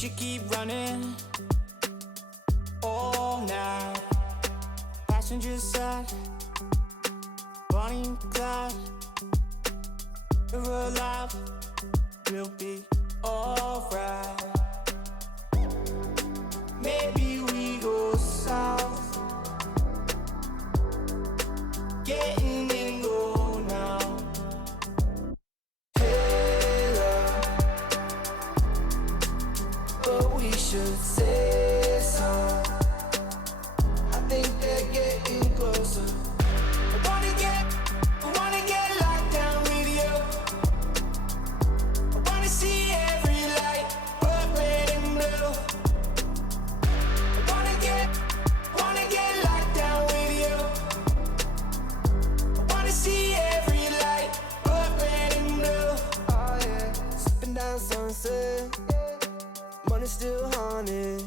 should keep running all night. Passenger side, Bonnie and Clyde. If we're alive, we'll be alright. Maybe we go south, getting in go now. Hey, love, but we should say so. I think they're getting closer. I wanna get locked down with you. I wanna see every light, but red and blue. I wanna get locked down with you. I wanna see every light, but red and blue. Oh yeah, sipping down sunset, money still haunted.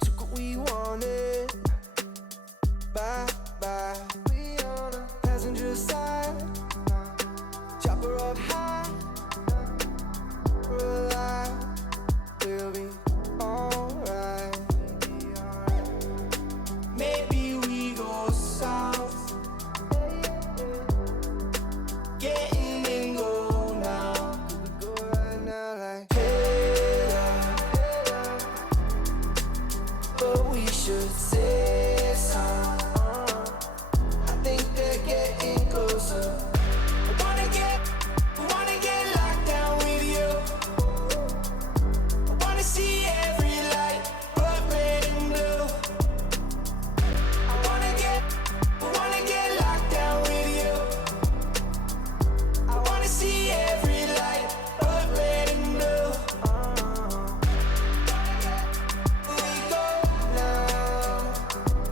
Took what we wanted. Bye bye. We on a passenger side, chopper up high. We're alive, we'll be alright. Maybe we go south, getting in go now. We go right now like hey love, but we should say so. I think they're getting closer. I wanna get locked down with you. I wanna see every light, but red and blue. I wanna get locked down with you. I wanna see every light, but red and blue. Where we go now?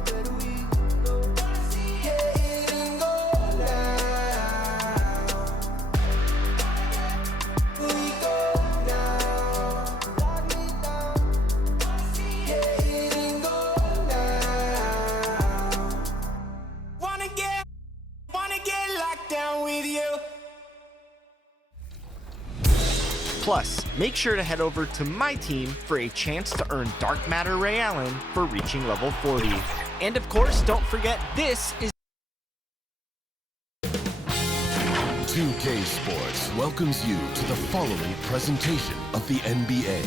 Where do we go? Get in go now. Where we go now? Lock me down. Get in go now. Wanna get locked down with you. Plus, make sure to head over to my team for a chance to earn Dark Matter Ray Allen for reaching level 40. And of course, don't forget, this is 2K Sports welcomes you to the following presentation of the NBA.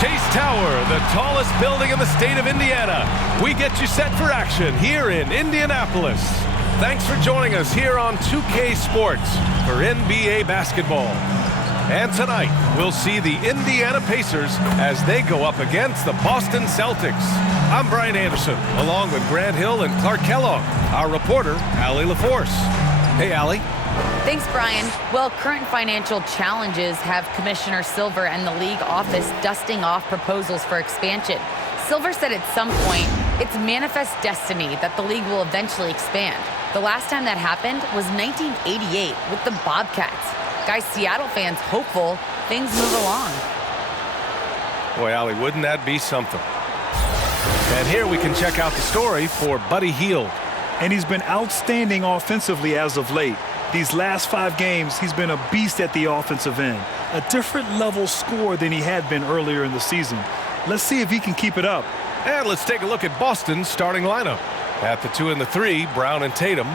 Chase Tower, the tallest building in the state of Indiana. We get you set for action here in Indianapolis. Thanks for joining us here on 2K Sports for NBA basketball. And tonight, we'll see the Indiana Pacers as they go up against the Boston Celtics. I'm Brian Anderson, along with Grant Hill and Clark Kellogg, our reporter, Allie LaForce. Hey, Allie. Thanks, Brian. Well, current financial challenges have Commissioner Silver and the league office dusting off proposals for expansion. Silver said at some point, it's manifest destiny that the league will eventually expand. The last time that happened was 1988 with the Bobcats. Guys, Seattle fans hopeful things move along. Boy, Allie, wouldn't that be something? And here we can check out the story for Buddy Hield. And he's been outstanding offensively as of late. These last 5 games, he's been a beast at the offensive end. A different level scorer than he had been earlier in the season. Let's see if he can keep it up. And let's take a look at Boston's starting lineup. At the 2 and the 3, Brown and Tatum.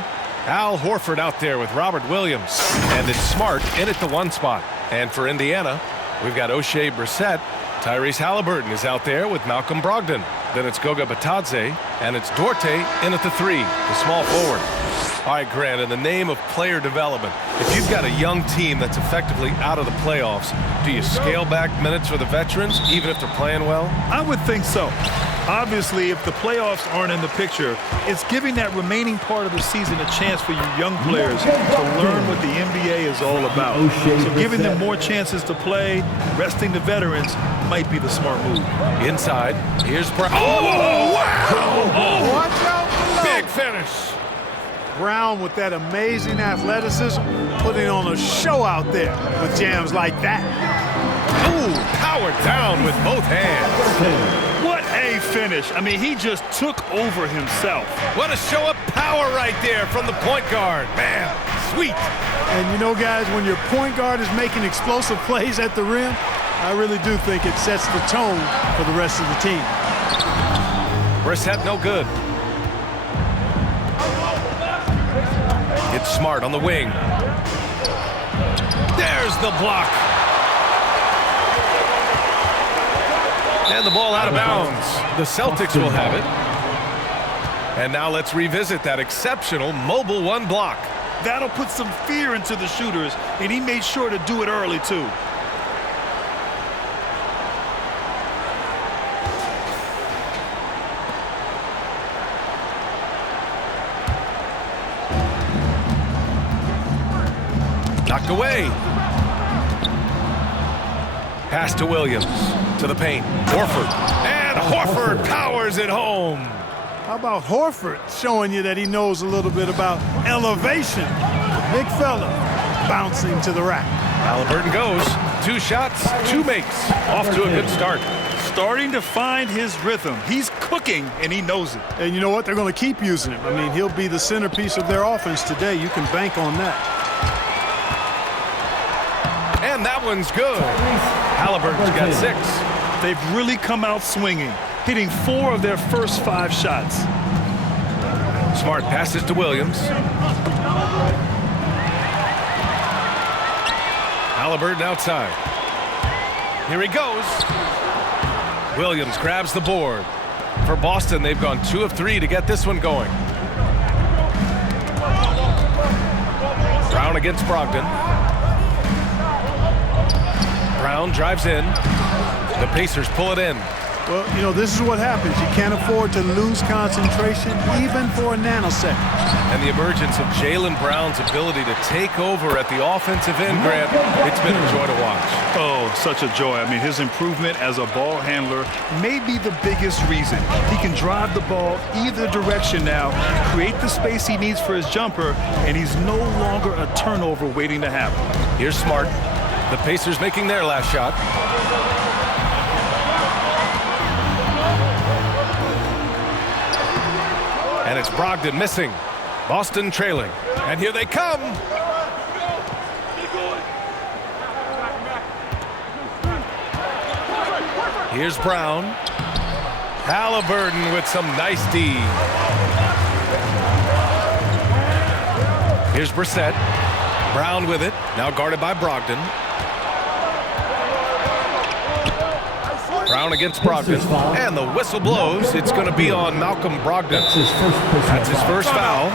Al Horford out there with Robert Williams. And it's Smart in at the 1 spot. And for Indiana, we've got O'Shea Brissett. Tyrese Halliburton is out there with Malcolm Brogdon. Then it's Goga Batadze, and it's Duarte in at the 3, the small forward. All right, Grant, in the name of player development, if you've got a young team that's effectively out of the playoffs, do you scale back minutes for the veterans, even if they're playing well? I would think so. Obviously, if the playoffs aren't in the picture, it's giving that remaining part of the season a chance for you young players to learn what the NBA is all about. So giving them more chances to play, resting the veterans, might be the smart move. Inside, here's Brown. Oh, wow! Oh, watch out below. Big finish. Brown with that amazing athleticism, putting on a show out there with jams like that. Ooh, powered down with both hands. What a finish. I mean, he just took over himself. What a show of power right there from the point guard. Man, sweet. And you know, guys, when your point guard is making explosive plays at the rim, I really do think it sets the tone for the rest of the team. Brissett no good. It's Smart on the wing. There's the block. And the ball out of bounds. The Celtics will have it. And now let's revisit that exceptional mobile one block. That'll put some fear into the shooters, and he made sure to do it early, too. Knocked away. Pass to Williams. To the paint. Horford. And Horford powers it home. How about Horford showing you that he knows a little bit about elevation? Big fella bouncing to the rack. Halliburton goes. 2 shots, 2 makes. Off to a good start. Starting to find his rhythm. He's cooking, and he knows it. And you know what? They're going to keep using him. I mean, he'll be the centerpiece of their offense today. You can bank on that. And that one's good. Halliburton's got 6. They've really come out swinging, hitting 4 of their first 5 shots. Smart passes to Williams. Halliburton outside. Here he goes. Williams grabs the board. For Boston, they've gone 2 of 3 to get this one going. Brown against Brogdon. Brown drives in. The Pacers pull it in. Well, you know, this is what happens. You can't afford to lose concentration even for a nanosecond. And the emergence of Jaylen Brown's ability to take over at the offensive end, Grant, it's been a joy to watch. Oh, such a joy. I mean, his improvement as a ball handler may be the biggest reason. He can drive the ball either direction now, create the space he needs for his jumper, and he's no longer a turnover waiting to happen. Here's Smart. The Pacers making their last shot. And it's Brogdon missing. Boston trailing. And here they come. Here's Brown. Halliburton with some nice D. Here's Brissett. Brown with it. Now guarded by Brogdon. Brown against Brogdon. And the whistle blows. It's going to be on Malcolm Brogdon. That's his first foul.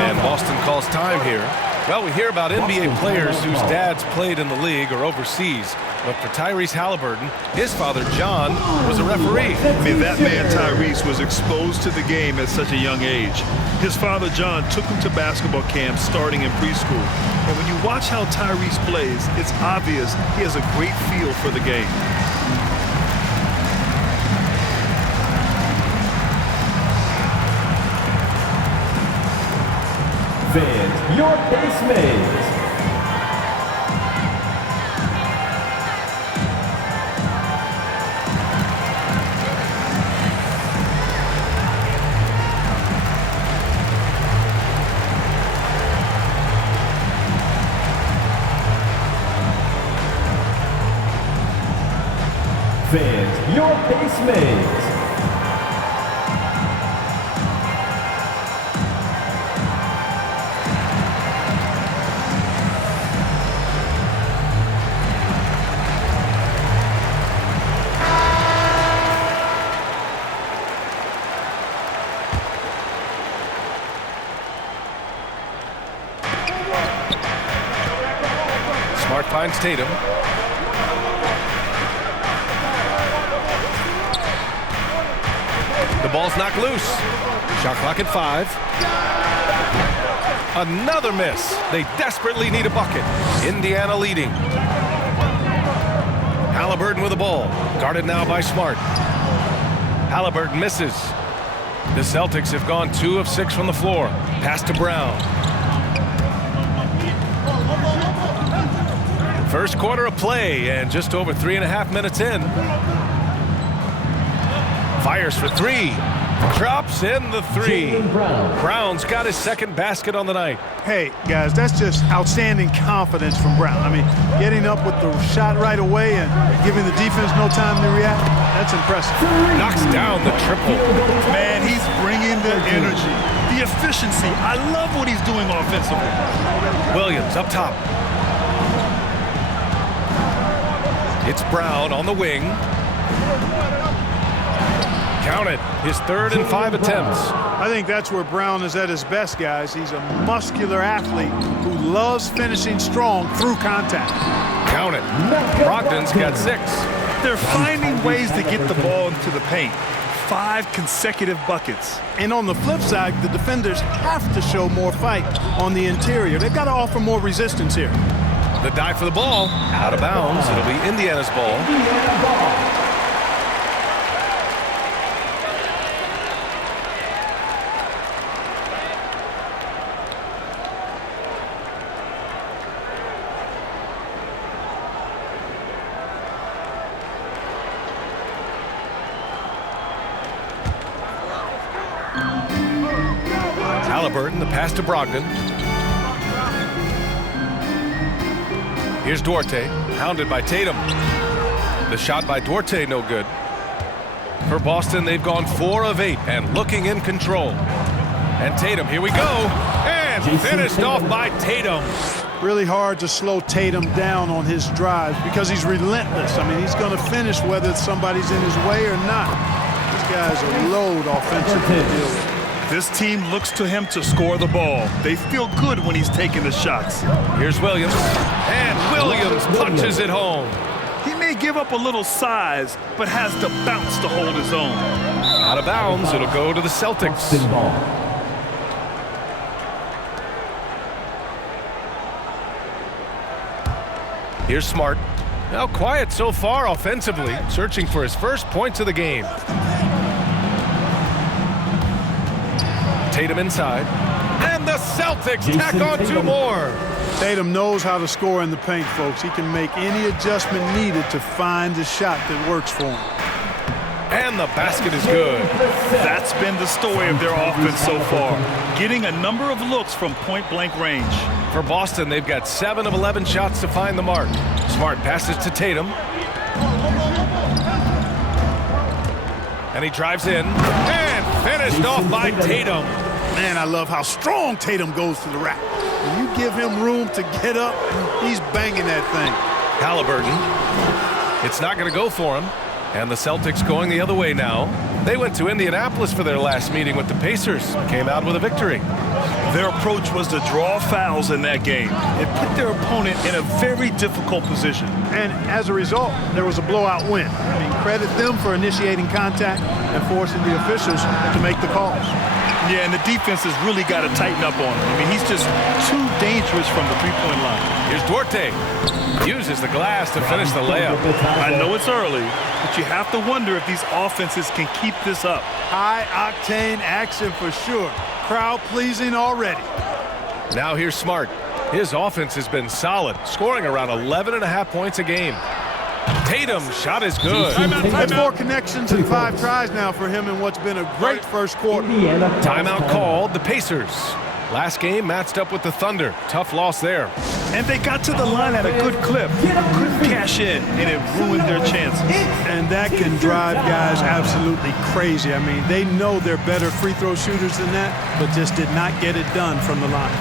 And Boston calls time here. Well, we hear about NBA players whose dads played in the league or overseas. But for Tyrese Halliburton, his father, John, was a referee. I mean, that man, Tyrese, was exposed to the game at such a young age. His father, John, took him to basketball camps starting in preschool. And when you watch how Tyrese plays, it's obvious he has a great feel for the game. Fans, your base mates. Fans, your base mates. Smart finds Tatum. The ball's knocked loose. Shot clock at 5. Another miss. They desperately need a bucket. Indiana leading. Halliburton with the ball. Guarded now by Smart. Halliburton misses. The Celtics have gone 2 of 6 from the floor. Pass to Brown. First quarter of play and just over 3.5 minutes in. Fires for 3. Drops in the three. Jaylen Brown. Brown's got his second basket on the night. Hey, guys, that's just outstanding confidence from Brown. I mean, getting up with the shot right away and giving the defense no time to react, that's impressive. Knocks down the triple. Man, he's bringing the energy, the efficiency. I love what he's doing offensively. Williams up top. It's Brown on the wing. Count it. His third and 5 attempts. I think that's where Brown is at his best, guys. He's a muscular athlete who loves finishing strong through contact. Count it. Brogdon's got 6. They're finding ways to get the ball into the paint. 5 consecutive buckets. And on the flip side, the defenders have to show more fight on the interior. They've got to offer more resistance here. The dive for the ball. Out of bounds. It'll be Indiana's ball. Halliburton, the pass to Brogdon. Here's Duarte, hounded by Tatum. The shot by Duarte, no good. For Boston, they've gone 4 of 8 and looking in control. And Tatum, here we go. And finished off by Tatum. Really hard to slow Tatum down on his drives because he's relentless. I mean, he's going to finish whether somebody's in his way or not. These guys are load offensively to deal with. This team looks to him to score the ball. They feel good when he's taking the shots. Here's Williams. And Williams punches it home. He may give up a little size, but has the bounce to hold his own. Out of bounds, it'll go to the Celtics. Here's Smart. Now quiet so far offensively, searching for his first points of the game. Tatum inside. And the Celtics tack on 2 more. Tatum knows how to score in the paint, folks. He can make any adjustment needed to find a shot that works for him. And the basket is good. That's been the story of their offense so far. Getting a number of looks from point-blank range. For Boston, they've got 7 of 11 shots to find the mark. Smart passes to Tatum. And he drives in. And finished off by Tatum. Man, I love how strong Tatum goes to the rack. When you give him room to get up, he's banging that thing. Halliburton. It's not going to go for him. And the Celtics going the other way now. They went to Indianapolis for their last meeting with the Pacers. Came out with a victory. Their approach was to draw fouls in that game. It put their opponent in a very difficult position. And as a result, there was a blowout win. I mean, credit them for initiating contact and forcing the officials to make the calls. Yeah, and the defense has really got to tighten up on him. I mean, he's just too dangerous from the three-point line. Here's Duarte. Uses the glass to finish the layup. I know it's early, but you have to wonder if these offenses can keep this up. High-octane action for sure. Crowd-pleasing already. Now here's Smart. His offense has been solid, scoring around 11.5 points a game. Tatum's shot is good. That's 4 connections and 5 tries now for him in what's been a great first quarter. Timeout called, the Pacers. Last game matched up with the Thunder. Tough loss there. And they got to the line at a good clip. Couldn't cash in, and it ruined their chances. And that can drive guys absolutely crazy. I mean, they know they're better free throw shooters than that, but just did not get it done from the line.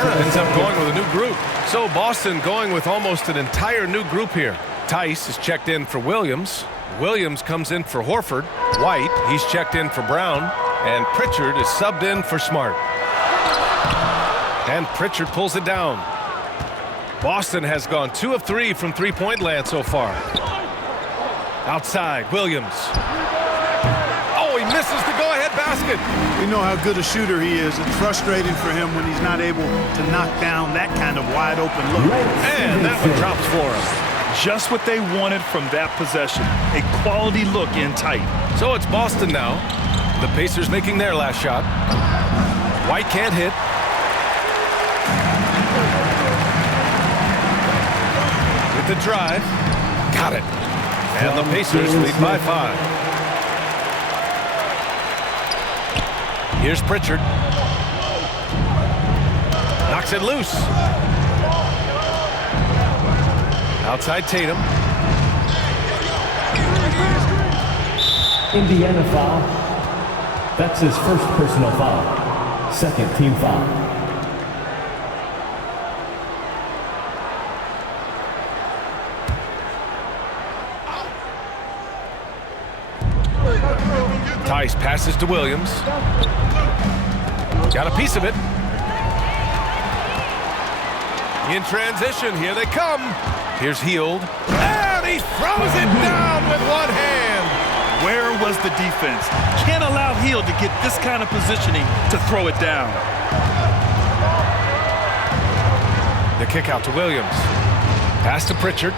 Ends up going with a new group. So Boston going with almost an entire new group here. Tice is checked in for Williams. Williams comes in for Horford. White, he's checked in for Brown. And Pritchard is subbed in for Smart. And Pritchard pulls it down. Boston has gone 2 of 3 from three-point land so far. Outside, Williams. Oh, he misses the go-ahead basket. We know how good a shooter he is. It's frustrating for him when he's not able to knock down that kind of wide-open look. And that one drops for him. Just what they wanted from that possession. A quality look in tight. So it's Boston now. The Pacers making their last shot. White can't hit. With the drive. Got it. And the Pacers lead by 5. Here's Pritchard. Knocks it loose. Outside Tatum. Indiana foul. That's his first personal foul. Second team foul. Tice passes to Williams. Got a piece of it. In transition, here they come. Here's Hield. And he throws it down with one hand. Where was the defense? Can't allow Hield to get this kind of positioning to throw it down. The kick out to Williams. Pass to Pritchard.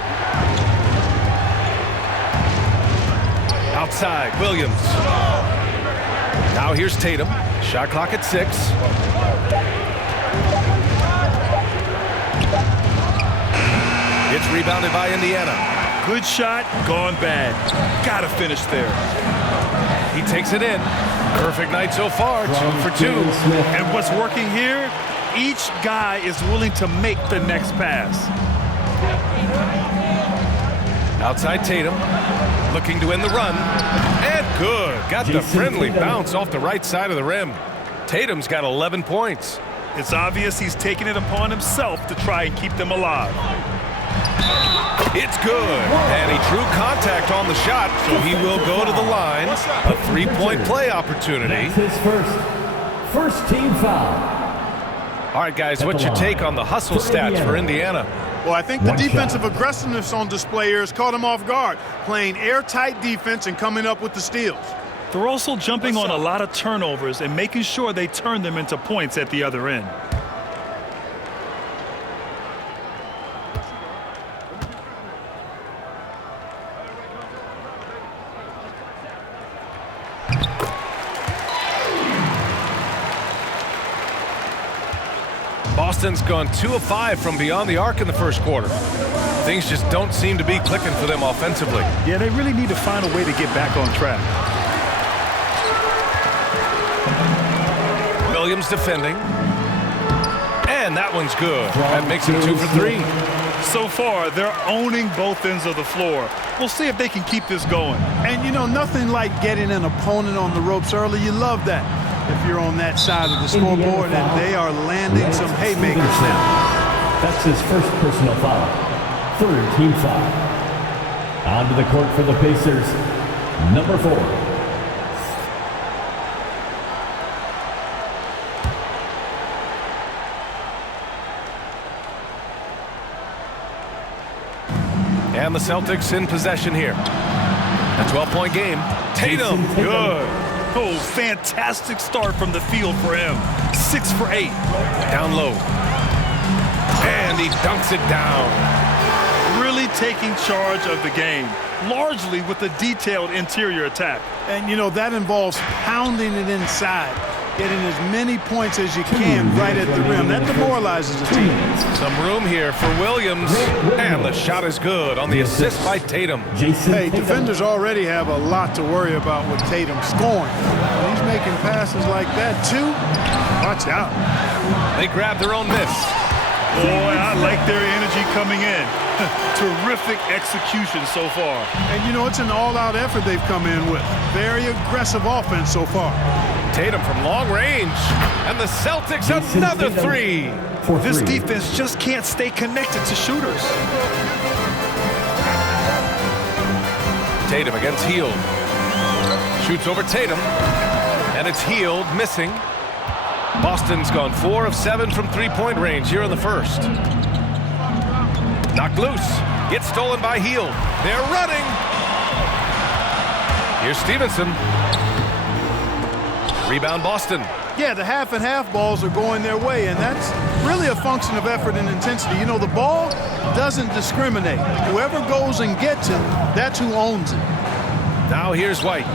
Outside, Williams. Now here's Tatum. Shot clock at 6. It's rebounded by Indiana. Good shot, gone bad. Gotta finish there. He takes it in. Perfect night so far, 2 for 2. And what's working here? Each guy is willing to make the next pass. Outside Tatum, looking to end the run. And good. Got the friendly bounce off the right side of the rim. Tatum's got 11 points. It's obvious he's taking it upon himself to try and keep them alive. It's good. And he drew contact on the shot, so he will go to the line. A 3-point play opportunity. That's his first team foul. All right, guys, what's your take on the hustle stats for Indiana? Well, I think the defensive aggressiveness on display here has caught him off guard, playing airtight defense and coming up with the steals. They're also jumping on a lot of turnovers and making sure they turn them into points at the other end. Boston's gone 2 of 5 from beyond the arc in the first quarter. Things just don't seem to be clicking for them offensively. Yeah, they really need to find a way to get back on track. Williams defending. And that one's good. That makes him 2 for 3. So far, they're owning both ends of the floor. We'll see if they can keep this going. And, you know, nothing like getting an opponent on the ropes early. You love that if you're on that side of the scoreboard, and they are landing some haymakers now. That's his first personal foul. Third team foul. Onto the court for the Pacers, number 4. And the Celtics in possession here. A 12-point game. Tatum, good. Oh, fantastic start from the field for him. 6 for 8. Down low. And he dunks it down. Really taking charge of the game, largely with a detailed interior attack. And, you know, that involves pounding it inside, getting as many points as you can right at the rim. That demoralizes a team. Some room here for Williams. And the shot is good on the assist by Tatum. Hey, defenders already have a lot to worry about with Tatum scoring. When he's making passes like that, too, watch out. They grab their own miss. Boy, I like their energy coming in. Terrific execution so far. And, you know, it's an all-out effort they've come in with. Very aggressive offense so far. Tatum from long range. And the Celtics another 3. This defense just can't stay connected to shooters. Tatum against Hield. Shoots over Tatum. And it's Hield missing. Boston's gone 4 of 7 from three-point range here in the first. Knocked loose. Gets stolen by Hield. They're running. Here's Stevenson. Rebound Boston. Yeah, the half and half balls are going their way, and that's really a function of effort and intensity. You know, the ball doesn't discriminate. Whoever goes and gets it, that's who owns it. Now here's White.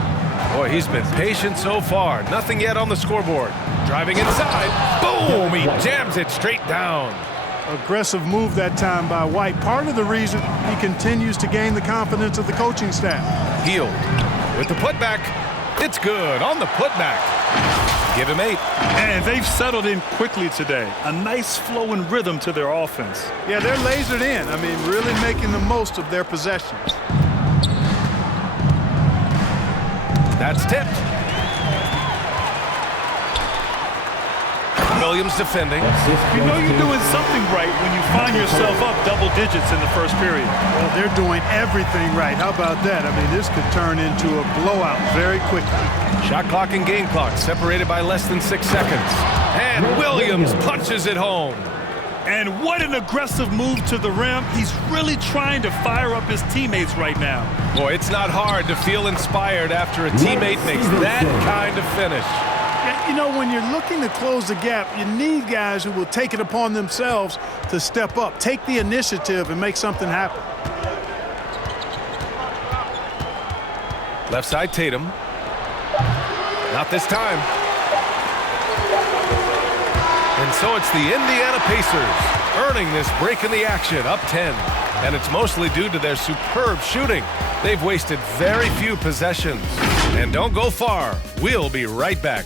Boy, he's been patient so far. Nothing yet on the scoreboard. Driving inside. Boom! He jams it straight down. Aggressive move that time by White. Part of the reason he continues to gain the confidence of the coaching staff. Hield with the putback. It's good on the putback. Give him 8. And they've settled in quickly today. A nice flow and rhythm to their offense. Yeah, they're lasered in. I mean, really making the most of their possessions. That's tipped. Williams defending. You know you're doing something right when you find yourself up double digits in the first period. Well, they're doing everything right. How about that? I mean, this could turn into a blowout very quickly. Shot clock and game clock separated by less than 6 seconds. And Williams punches it home. And what an aggressive move to the rim. He's really trying to fire up his teammates right now. Boy, it's not hard to feel inspired after a teammate makes that kind of finish. You know, when you're looking to close the gap, you need guys who will take it upon themselves to step up, take the initiative, and make something happen. Left side Tatum. Not this time. And so it's the Indiana Pacers earning this break in the action, up 10. And it's mostly due to their superb shooting. They've wasted very few possessions. And don't go far. We'll be right back.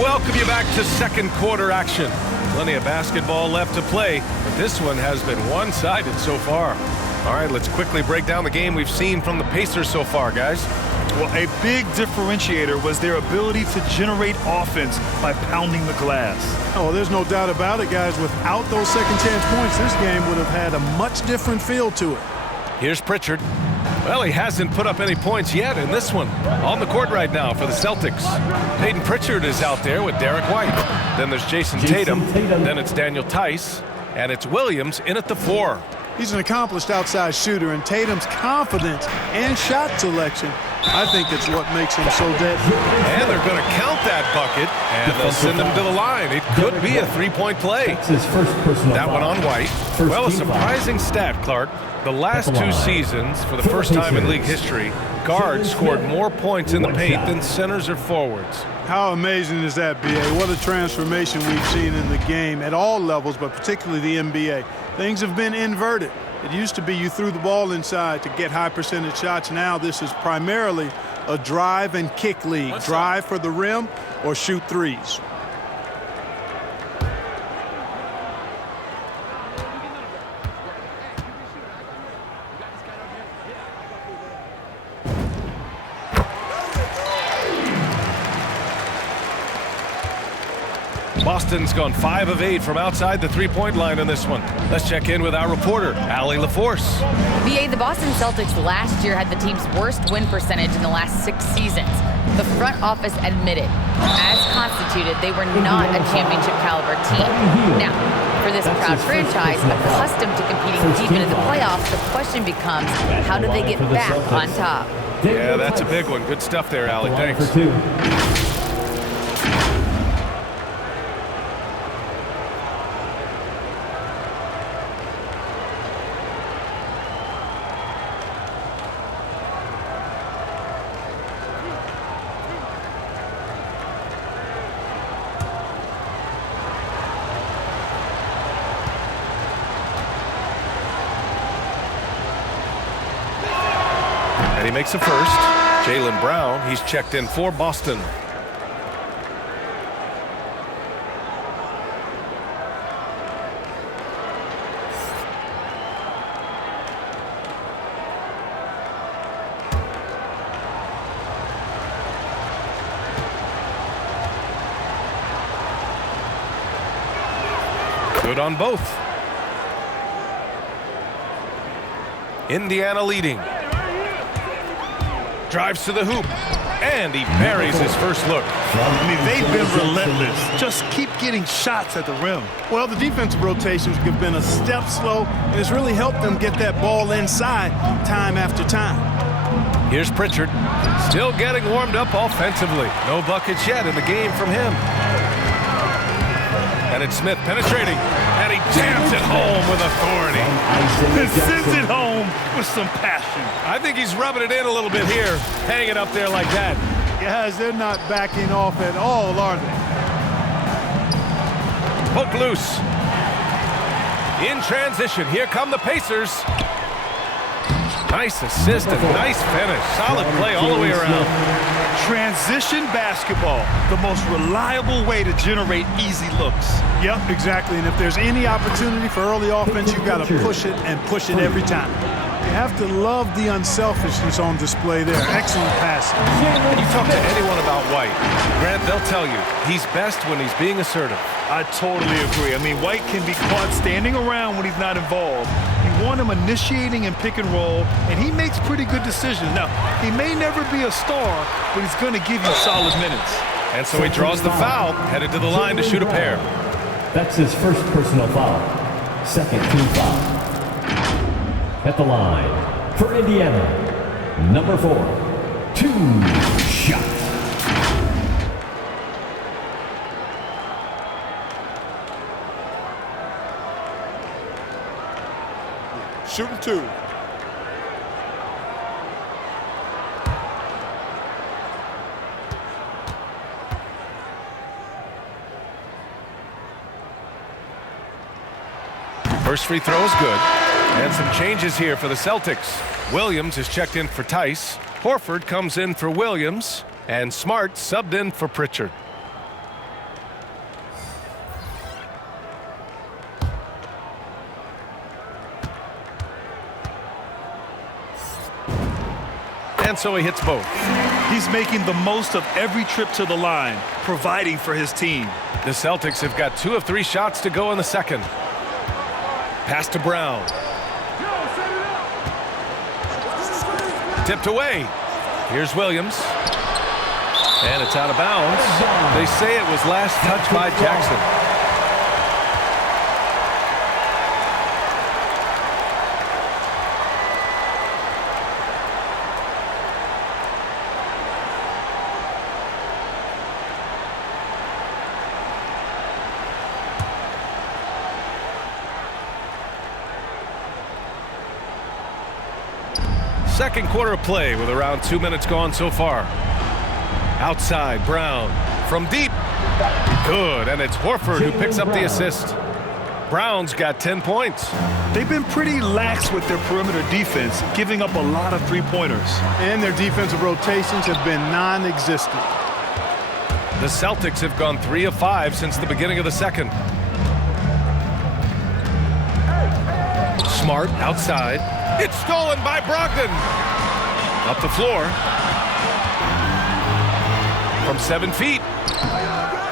Welcome you back to second quarter action. Plenty of basketball left to play, but this one has been one-sided so far. All right, let's quickly break down the game we've seen from the Pacers so far, guys. Well, a big differentiator was their ability to generate offense by pounding the glass. Oh, there's no doubt about it, guys. Without those second chance points, this game would have had a much different feel to it. Here's Pritchard. Well, he hasn't put up any points yet in this one. On the court right now for the Celtics. Peyton Pritchard is out there with Derek White. Then there's Jason Tatum. Then it's Daniel Tice. And it's Williams in at the 4. He's an accomplished outside shooter, and Tatum's confidence and shot selection, I think it's what makes him so deadly. And they're going to count that bucket, and they'll send him to the line. It could be a three-point play. That one on White. Well, a surprising stat, Clark. The last 2 seasons, for the first time in league history, guards scored more points in the paint than centers or forwards. How amazing is that, B.A.? What a transformation we've seen in the game at all levels, but particularly the NBA. Things have been inverted. It used to be you threw the ball inside to get high percentage shots. Now this is primarily a drive and kick league. Drive for the rim or shoot threes. Boston's gone 5 of 8 from outside the three-point line on this one. Let's check in with our reporter, Allie LaForce. BA, the Boston Celtics last year had the team's worst win percentage in the last 6 seasons. The front office admitted, as constituted, they were not a championship caliber team. Now, for this proud franchise, accustomed to competing deep into the playoffs, the question becomes, how do they get back on top? Yeah, that's a big one. Good stuff there, Allie. Thanks. And he makes a first. Jaylen Brown, he's checked in for Boston. Good on both. Indiana leading. Drives to the hoop. And he buries his first look. I mean, they've been relentless. Just keep getting shots at the rim. Well, the defensive rotations have been a step slow, and it's really helped them get that ball inside time after time. Here's Pritchard, still getting warmed up offensively. No buckets yet in the game from him. And it's Smith penetrating, and he jams it home with authority. And sends it home with some passion. I think he's rubbing it in a little bit here, hanging up there like that. Guys, they're not backing off at all, are they? Poke loose. In transition, here come the Pacers. Nice assist and nice finish. Solid play all the way around. Transition basketball, the most reliable way to generate easy looks. Yep, exactly. And if there's any opportunity for early offense, you've got to push it and push it every time. You have to love the unselfishness on display there. Excellent passing. You talk to anyone about White, Grant, they'll tell you he's best when he's being assertive. I totally agree. I mean, White can be caught standing around when he's not involved. You want him initiating and pick and roll, and he makes pretty good decisions. Now, he may never be a star, but he's going to give you solid minutes. And so he draws the foul, headed to the line to shoot a pair. That's his first personal foul. Second team foul. At the line for Indiana, number 4, 2 shots. Shooting 2. First free throw is good. And some changes here for the Celtics. Williams is checked in for Tice. Horford comes in for Williams. And Smart subbed in for Pritchard. And so he hits both. He's making the most of every trip to the line, providing for his team. The Celtics have got 2 of 3 shots to go in the second. Pass to Brown. Tipped away. Here's Williams. And it's out of bounds. They say it was last touched by Jackson. Second quarter of play with around 2 minutes gone so far. Outside, Brown from deep. Good, and it's Horford who picks up the assist. Brown's got 10 points. They've been pretty lax with their perimeter defense, giving up a lot of three-pointers. And their defensive rotations have been non-existent. The Celtics have gone 3 of 5 since the beginning of the second. Smart outside. It's stolen by Brogdon. Up the floor. From 7 feet.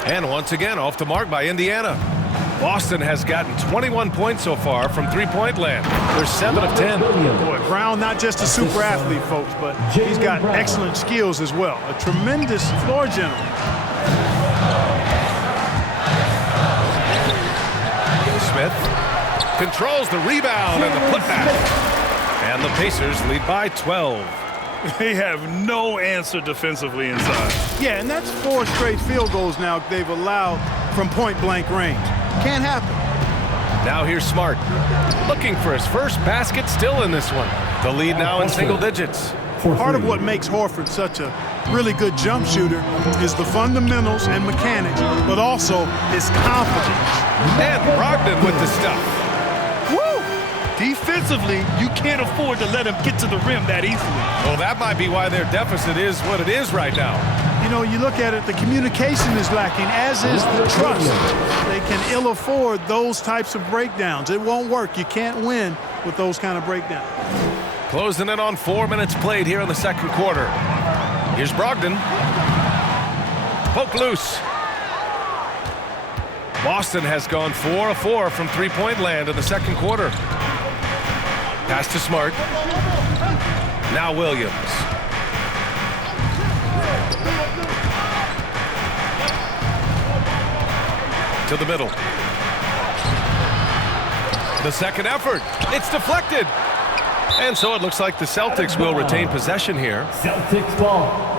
And once again off the mark by Indiana. Boston has gotten 21 points so far from three-point land. They're 7 of 10. Boy, Brown, not just a super athlete, folks, but he's got excellent skills as well. A tremendous floor general. Smith controls the rebound and the putback. And the Pacers lead by 12. They have no answer defensively inside. Yeah, and that's 4 straight field goals now they've allowed from point-blank range. Can't happen. Now here's Smart. Looking for his first basket still in this one. The lead now in single digits. Part of what makes Horford such a really good jump shooter is the fundamentals and mechanics, but also his confidence. And Brogdon with the stuff. Defensively, you can't afford to let him get to the rim that easily. Well, that might be why their deficit is what it is right now. You know, you look at it, the communication is lacking, as is the trust. They can ill afford those types of breakdowns. It won't work. You can't win with those kind of breakdowns. Closing in on 4 minutes played here in the second quarter. Here's Brogdon. Poke loose. Boston has gone 4 of 4 from three-point land in the second quarter. Pass to Smart. Now Williams. To the middle. The second effort. It's deflected. And so it looks like the Celtics will retain possession here. Celtics ball.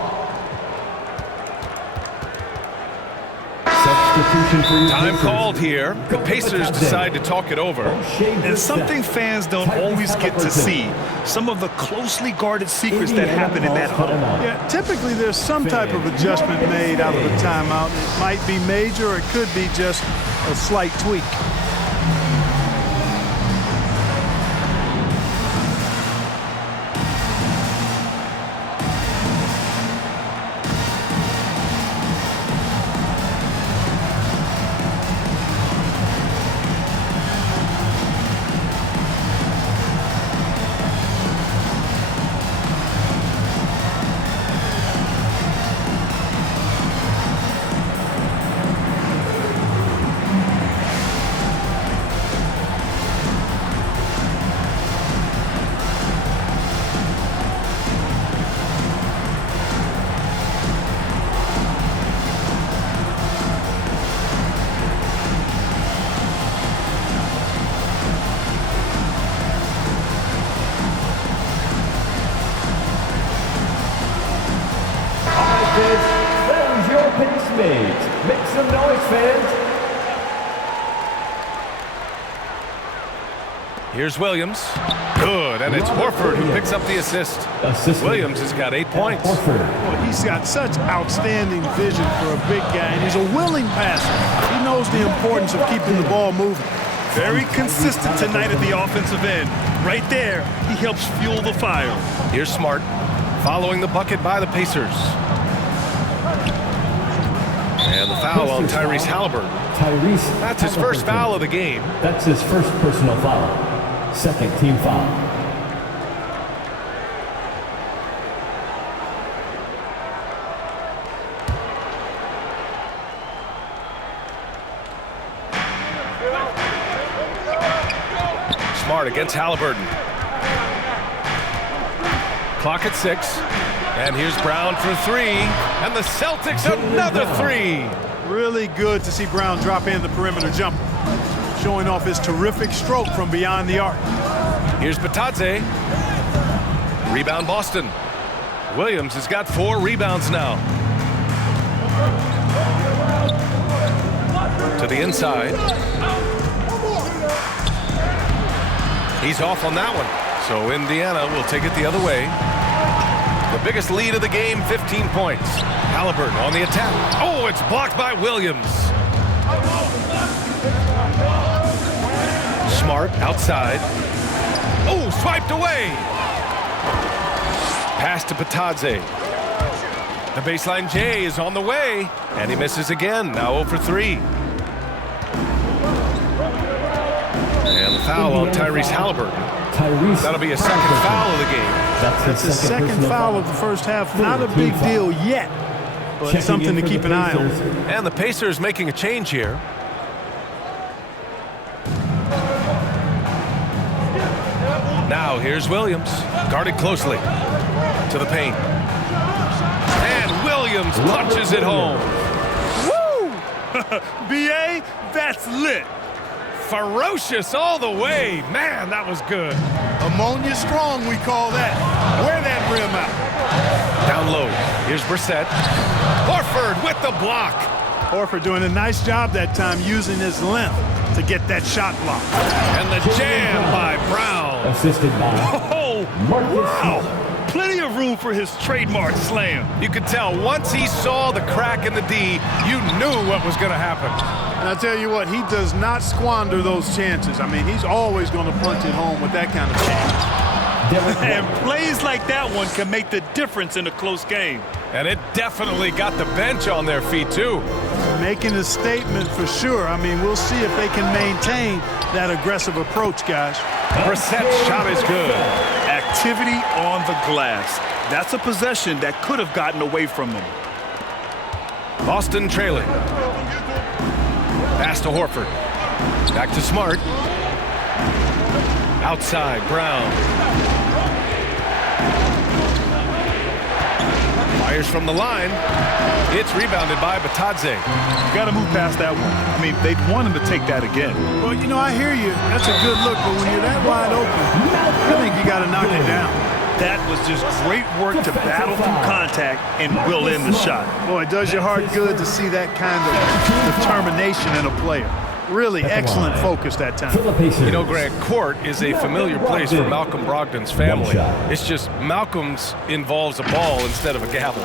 Substitution for your Time Pacers. called here. The Pacers decide to talk it over. And something fans don't always get to see. Some of the closely guarded secrets that happen in that huddle. Yeah, typically there's some type of adjustment made out of a timeout. It might be major, or it could be just a slight tweak. There's your pace mates. Make some noise, fans. Here's Williams. Good, and it's Horford who picks up the assist. Williams has got 8 points. Well, he's got such outstanding vision for a big guy, and he's a willing passer. He knows the importance of keeping the ball moving. Very consistent tonight at the offensive end. Right there, he helps fuel the fire. Here's Smart, following the bucket by the Pacers. And the foul on Tyrese Halliburton. That's his first foul of the game. That's his first personal foul. Second team foul. Smart against Halliburton. Clock at 6. And here's Brown for 3. And the Celtics another 3. Really good to see Brown drop in the perimeter jumper, showing off his terrific stroke from beyond the arc. Here's Batadze. Rebound Boston. Williams has got 4 rebounds now. To the inside. He's off on that one. So Indiana will take it the other way. The biggest lead of the game, 15 points. Halliburton on the attack. Oh, it's blocked by Williams. Smart outside. Oh, swiped away. Pass to Batadze. The baseline J is on the way. And he misses again. Now 0 for 3. And the foul on Tyrese Halliburton. That'll be a second foul of the game. That's the second foul of the first half. Not a big deal yet, but something to keep an eye on. And the Pacers making a change here. Now here's Williams, guarded closely to the paint. And Williams punches it home. Woo! B.A., that's lit. Ferocious all the way. Man, that was good. Ammonia strong, we call that. Wear that rim out. Down low. Here's Brissett. Horford with the block. Horford doing a nice job that time using his length to get that shot block. And the jam by Brown. Assisted by Marcus. Wow. Plenty of room for his trademark slam. You could tell once he saw the crack in the D, you knew what was going to happen. And I'll tell you what, he does not squander those chances. I mean, he's always going to punch it home with that kind of chance. And plays like that one can make the difference in a close game. And it definitely got the bench on their feet, too. Making a statement for sure. I mean, we'll see if they can maintain that aggressive approach, guys. Brissett's shot is good. Activity on the glass. That's a possession that could have gotten away from them. Boston trailing. Pass to Horford. Back to Smart. Outside, Brown. Fires from the line. It's rebounded by Batadze. Got to move past that one. I mean, they'd want him to take that again. Well, you know, I hear you. That's a good look, but when you're that wide open, I think you got to knock it down. That was just great work to battle through contact and will in the shot. Boy, it does your heart good to see that kind of determination in a player. Really excellent focus that time. You know, Grant, court is a familiar place for Malcolm Brogdon's family. It's just Malcolm's involves a ball instead of a gavel.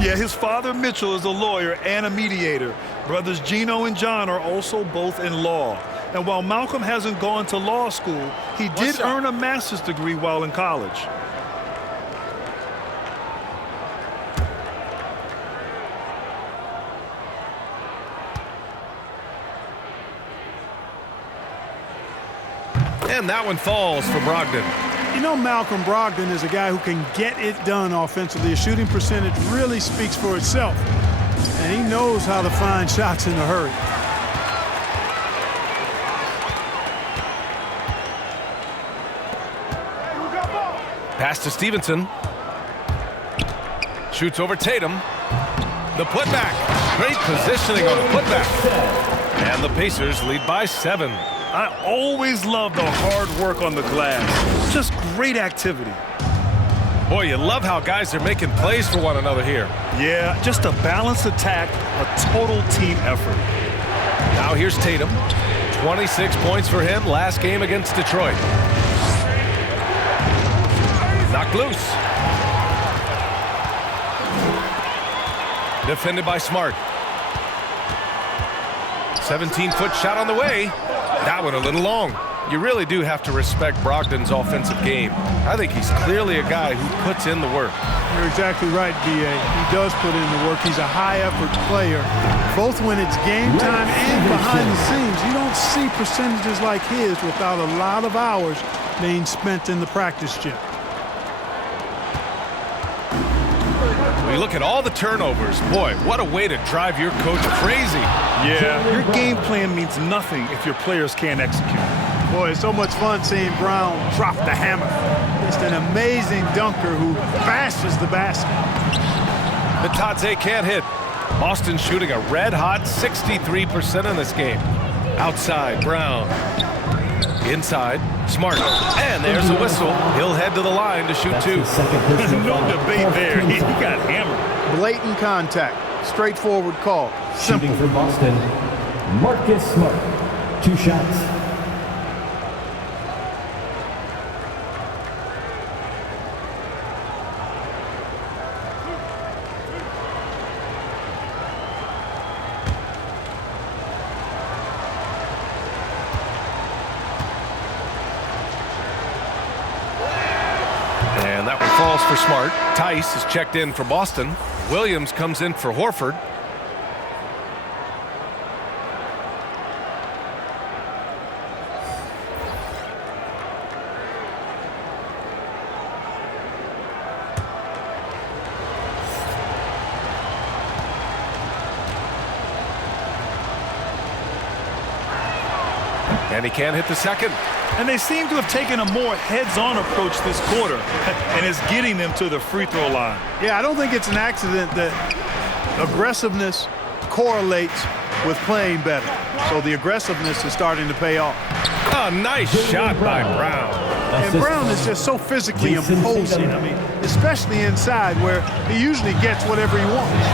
Yeah, his father Mitchell is a lawyer and a mediator. Brothers Gino and John are also both in law. And while Malcolm hasn't gone to law school, he did earn a master's degree while in college. And that one falls for Brogdon. You know, Malcolm Brogdon is a guy who can get it done offensively. His shooting percentage really speaks for itself. And he knows how to find shots in a hurry. Pass to Stevenson. Shoots over Tatum. The putback. Great positioning on the putback. And the Pacers lead by 7. I always love the hard work on the glass. Just great activity. Boy, you love how guys are making plays for one another here. Yeah, just a balanced attack, a total team effort. Now here's Tatum. 26 points for him last game against Detroit. Knocked loose. Defended by Smart. 17-foot shot on the way. That one a little long. You really do have to respect Brogdon's offensive game. I think he's clearly a guy who puts in the work. You're exactly right, B.A. He does put in the work. He's a high-effort player, both when it's game time and behind the scenes. You don't see percentages like his without a lot of hours being spent in the practice gym. We look at all the turnovers. Boy, what a way to drive your coach crazy. Yeah, your game plan means nothing if your players can't execute. Boy, it's so much fun seeing Brown drop the hammer. Just an amazing dunker who bashes the basket. Batadze can't hit. Boston shooting a red-hot 63% in this game. Outside, Brown. Inside, Smart. And there's a whistle. He'll head to the line to shoot 2. No debate there. He got hammered. Blatant contact. Straightforward call. Simple. Shooting for Boston, Marcus Smart. 2 shots. And that one falls for Smart. Tice is checked in for Boston. Williams comes in for Horford. And he can't hit the second. And they seem to have taken a more heads-on approach this quarter, and it's getting them to the free throw line. Yeah, I don't think it's an accident that aggressiveness correlates with playing better. So the aggressiveness is starting to pay off. A nice shot by Brown. And Brown is just so physically imposing. I mean, especially inside where he usually gets whatever he wants.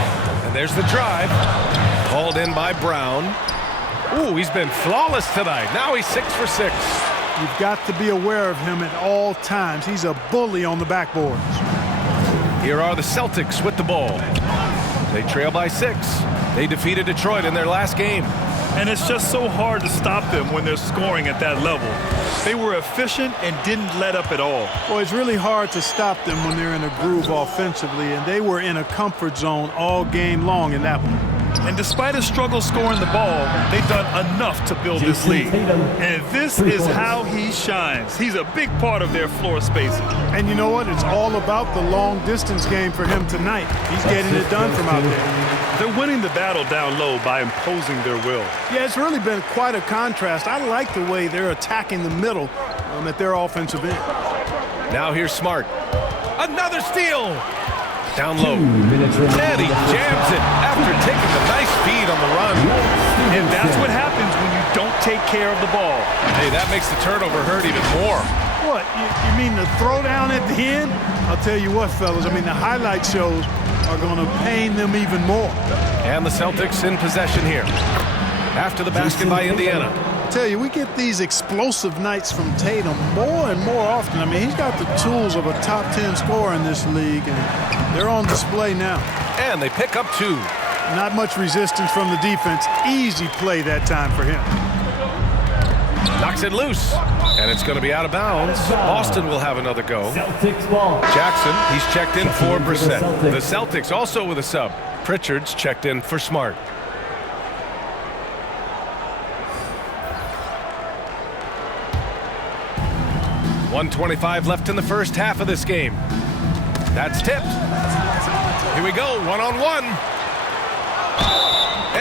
And there's the drive. Called in by Brown. Ooh, he's been flawless tonight. Now he's 6 for 6. You've got to be aware of him at all times. He's a bully on the backboards. Here are the Celtics with the ball. They trail by 6. They defeated Detroit in their last game. And it's just so hard to stop them when they're scoring at that level. They were efficient and didn't let up at all. Well, it's really hard to stop them when they're in a groove offensively, and they were in a comfort zone all game long in that one. And despite a struggle scoring the ball, they've done enough to build this lead. And this is how he shines. He's a big part of their floor spacing. And you know what? It's all about the long distance game for him tonight. He's getting it done from out there. They're winning the battle down low by imposing their will. Yeah, it's really been quite a contrast. I like the way they're attacking the middle at their offensive end. Now here's Smart. Another steal. Down low. 2 minutes remaining. And he jams it after taking a nice feed on the run. And that's what happens when you don't take care of the ball. Hey, that makes the turnover hurt even more. What, you mean the throwdown at the end? I'll tell you what, fellas, I mean the highlight shows are going to pain them even more. And the Celtics in possession here. After the basket by Indiana. I tell you, we get these explosive nights from Tatum more and more often. I mean, he's got the tools of a top 10 scorer in this league, and they're on display now. And they pick up 2. Not much resistance from the defense. Easy play that time for him. Knocks it loose. And it's going to be out of bounds. Boston will have another go. Celtics ball. Jackson, he's checked in for Brissett. The Celtics also with a sub. Pritchard's checked in for Smart. .125 left in the first half of this game. That's tipped. Here we go, one-on-one.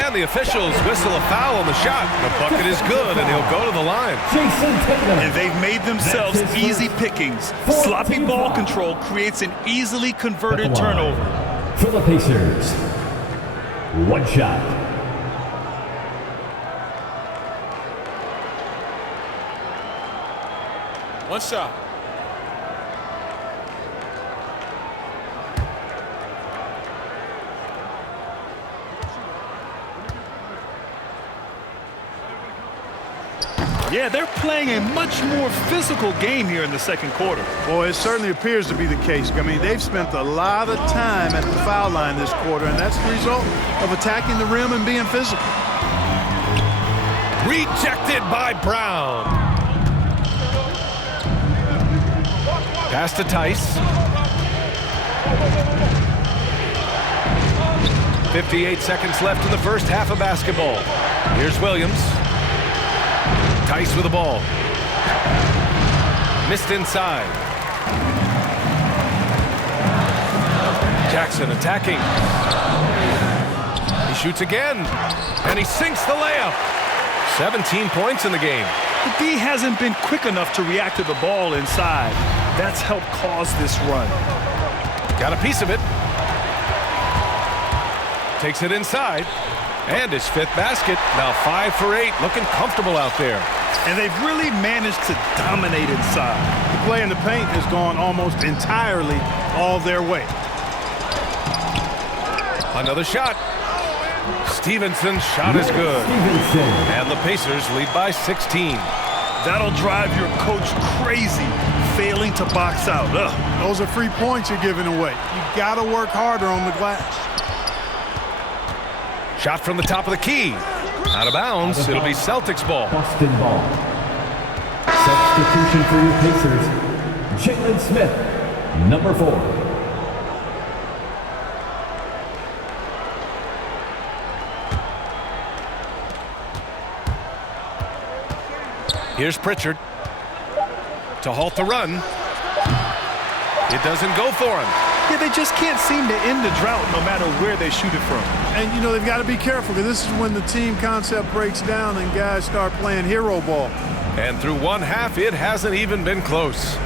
And the officials whistle a foul on the shot. The bucket is good, and he'll go to the line. And they've made themselves easy pickings. Sloppy ball control creates an easily converted turnover. For the Pacers, 1 shot. One shot. Yeah, they're playing a much more physical game here in the second quarter. Boy, it certainly appears to be the case. I mean, they've spent a lot of time at the foul line this quarter, and that's the result of attacking the rim and being physical. Rejected by Brown. Pass to Tice. 58 seconds left in the first half of basketball. Here's Williams. Tice with the ball. Missed inside. Jackson attacking. He shoots again. And he sinks the layup. 17 points in the game. The D hasn't been quick enough to react to the ball inside. That's helped cause this run. Got a piece of it. Takes it inside. And his 5th basket. Now 5 for 8. Looking comfortable out there. And they've really managed to dominate inside. The play in the paint has gone almost entirely all their way. Another shot. Stevenson's shot is good. And the Pacers lead by 16. That'll drive your coach crazy, failing to box out. Ugh. Those are free points you're giving away. You got to work harder on the glass. Shot from the top of the key. Out of bounds. It'll be Celtics ball. Boston ball. Substitution for your Pacers, Jaylen Smith, number 4. Here's Pritchard to halt the run. It doesn't go for him. Yeah, they just can't seem to end the drought no matter where they shoot it from. And, you know, they've got to be careful because this is when the team concept breaks down and guys start playing hero ball. And through one half, it hasn't even been close.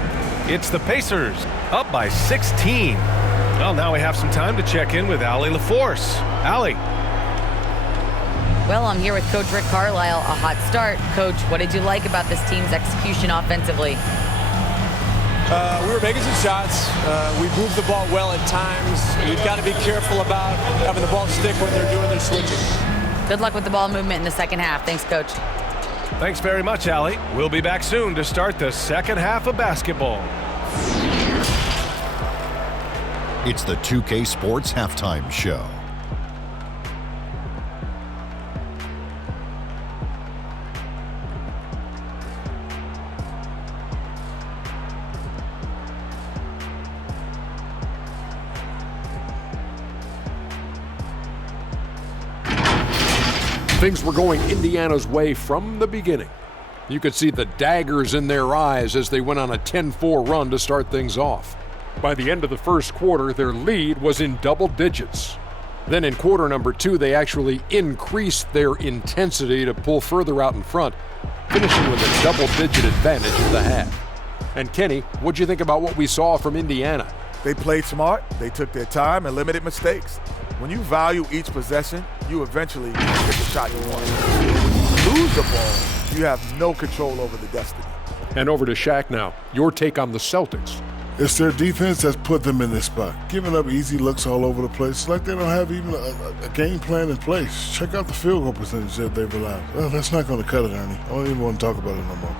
It's the Pacers up by 16. Well, now we have some time to check in with Allie LaForce. Allie. Well, I'm here with Coach Rick Carlisle. A hot start. Coach, what did you like about this team's execution offensively? We were making some shots. We moved the ball well at times. You've got to be careful about having the ball stick when they're doing their switching. Good luck with the ball movement in the second half. Thanks, Coach. Thanks very much, Allie. We'll be back soon to start the second half of basketball. It's the 2K Sports Halftime Show. Things were going Indiana's way from the beginning. You could see the daggers in their eyes as they went on a 10-4 run to start things off. By the end of the first quarter, their lead was in double digits. Then in quarter number 2, they actually increased their intensity to pull further out in front, finishing with a double-digit advantage in the half. And Kenny, what'd you think about what we saw from Indiana? They played smart, they took their time and limited mistakes. When you value each possession, you eventually get the shot you want. When you lose the ball, you have no control over the destiny. And over to Shaq now. Your take on the Celtics. It's their defense that's put them in this spot, giving up easy looks all over the place. It's like they don't have even a game plan in place. Check out the field goal percentage that they've allowed. Well, that's not going to cut it, Ernie. I don't even want to talk about it no more.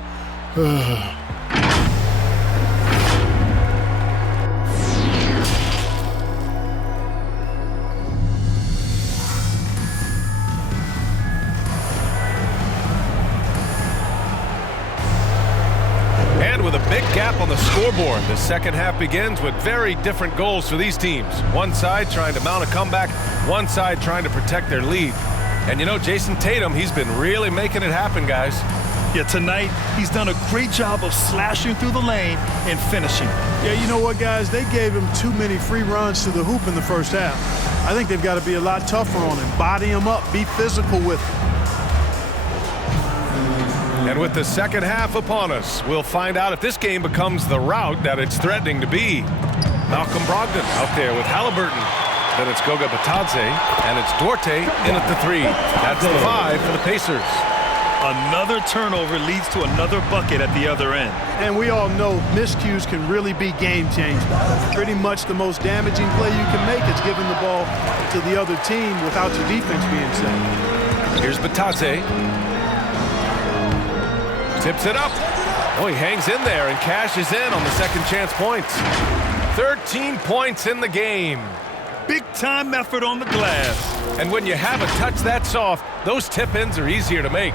With a big gap on the scoreboard, the second half begins with very different goals for these teams. One side trying to mount a comeback, one side trying to protect their lead. And you know, Jason Tatum, he's been really making it happen, guys. Yeah, tonight he's done a great job of slashing through the lane and finishing. Yeah, you know what, guys? They gave him too many free runs to the hoop in the first half. I think they've got to be a lot tougher on him. Body him up, be physical with him. And with the second half upon us, we'll find out if this game becomes the rout that it's threatening to be. Malcolm Brogdon out there with Halliburton. Then it's Goga Batadze, and it's Duarte in at the 3. That's the 5 for the Pacers. Another turnover leads to another bucket at the other end. And we all know miscues can really be game-changing. Pretty much the most damaging play you can make is giving the ball to the other team without your defense being set. Here's Batadze. Tips it up. Oh, he hangs in there and cashes in on the second chance points. 13 points in the game. Big-time effort on the glass. And when you have a touch that soft, those tip-ins are easier to make.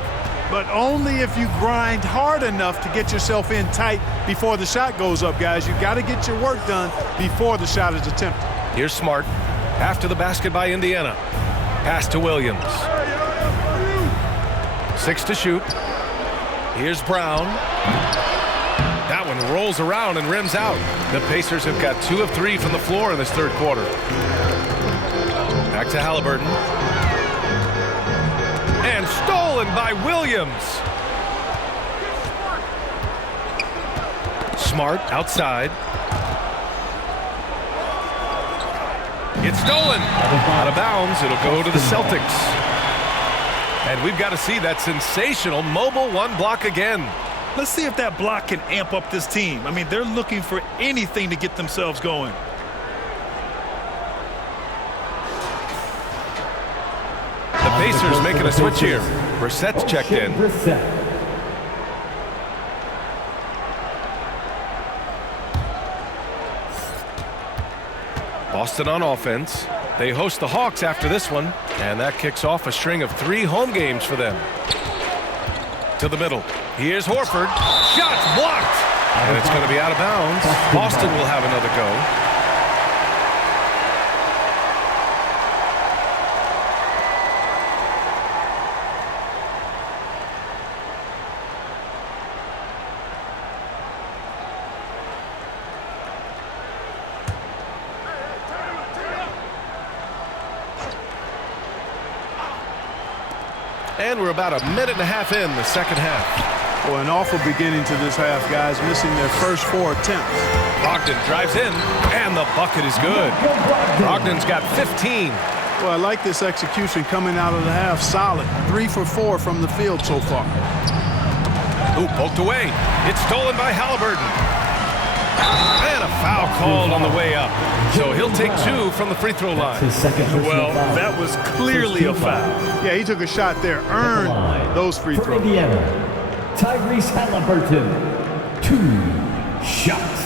But only if you grind hard enough to get yourself in tight before the shot goes up, guys. You got to get your work done before the shot is attempted. Here's Smart. After the basket by Indiana. Pass to Williams. 6 to shoot. Here's Brown. That one rolls around and rims out. The Pacers have got 2 of 3 from the floor in this third quarter. Back to Halliburton. And stolen by Williams. Smart outside. It's stolen. Out of bounds. It'll go to the Celtics. And we've got to see that sensational mobile one block again. Let's see if that block can amp up this team. I mean, they're looking for anything to get themselves going. The Pacers making a switch here. Brissett's checked in. Boston on offense. They host the Hawks after this one, and that kicks off a string of 3 home games for them. To the middle. Here's Horford. Shots blocked! And it's going to be out of bounds. Boston will have another go. And we're about a minute and a half in the second half. Well, an awful beginning to this half, guys, missing their first 4 attempts. Brogdon drives in, and the bucket is good. Brogdon's got 15. Well, I like this execution coming out of the half. Solid. 3 for 4 from the field so far. Ooh, poked away. It's stolen by Halliburton. And a foul called on the way up. So he'll take 2 from the free throw line. Well, that was clearly a foul. Yeah, he took a shot there, earned those free throws. Indiana, Tyrese Halliburton, 2 shots.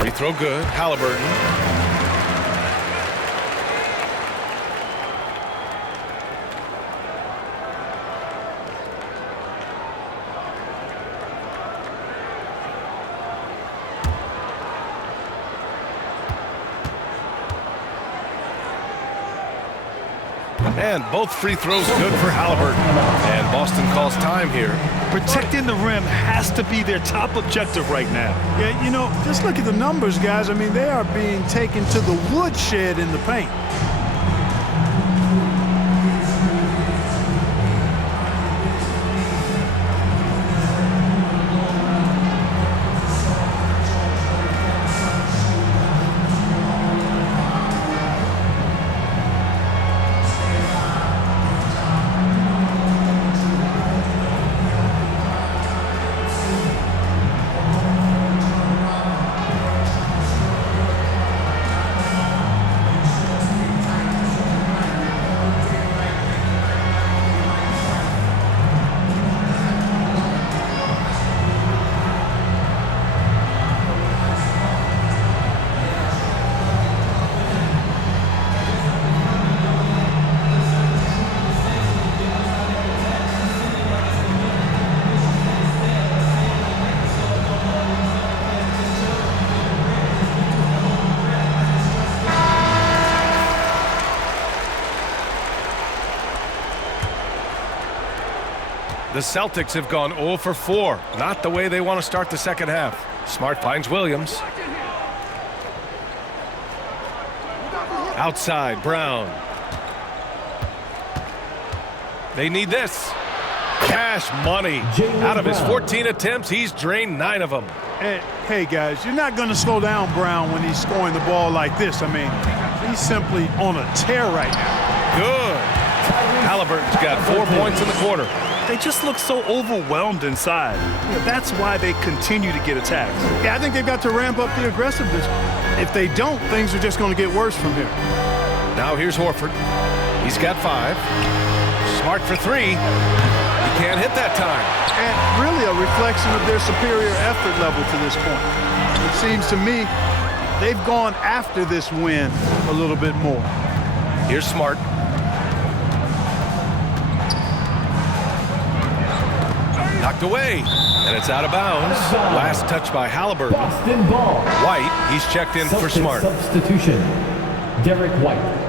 Free throw good. Halliburton. And both free throws good for Halliburton. And Boston calls time here. Protecting the rim has to be their top objective right now. Yeah, you know, just look at the numbers, guys. I mean, they are being taken to the woodshed in the paint. The Celtics have gone 0 for 4. Not the way they want to start the second half. Smart finds Williams. Outside, Brown. They need this. Cash money. Out of his 14 attempts, he's drained 9 of them. Hey, guys, you're not going to slow down Brown when he's scoring the ball like this. I mean, he's simply on a tear right now. Good. Halliburton's got 4 points in the quarter. They just look so overwhelmed inside. Yeah, that's why they continue to get attacked. Yeah, I think they've got to ramp up the aggressiveness. If they don't, things are just going to get worse from here. Now here's Horford. He's got 5. Smart for 3. He can't hit that time. And really a reflection of their superior effort level to this point. It seems to me they've gone after this win a little bit more. Here's Smart. Knocked away, and it's out of bounds. Last touch by Halliburton. Boston ball. White, he's checked in for Celtics Smart. Substitution. Derek White.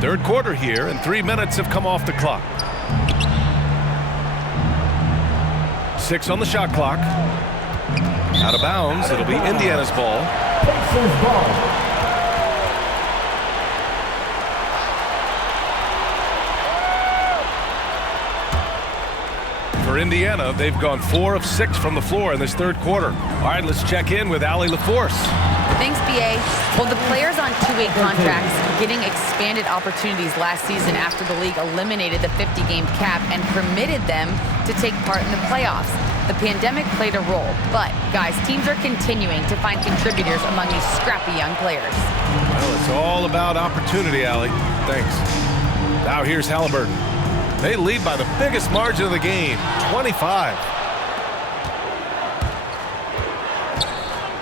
Third quarter here, and 3 minutes have come off the clock. 6 on the shot clock. Out of bounds. It'll be Indiana's ball. Pacers ball. For Indiana, they've gone 4 of 6 from the floor in this third quarter. All right, let's check in with Allie LaForce. Thanks, BA. Well, the players on two-way contracts getting expanded opportunities last season after the league eliminated the 50-game cap and permitted them to take part in the playoffs. The pandemic played a role, but, guys, teams are continuing to find contributors among these scrappy young players. Well, it's all about opportunity, Allie. Thanks. Now here's Halliburton. They lead by the biggest margin of the game, 25.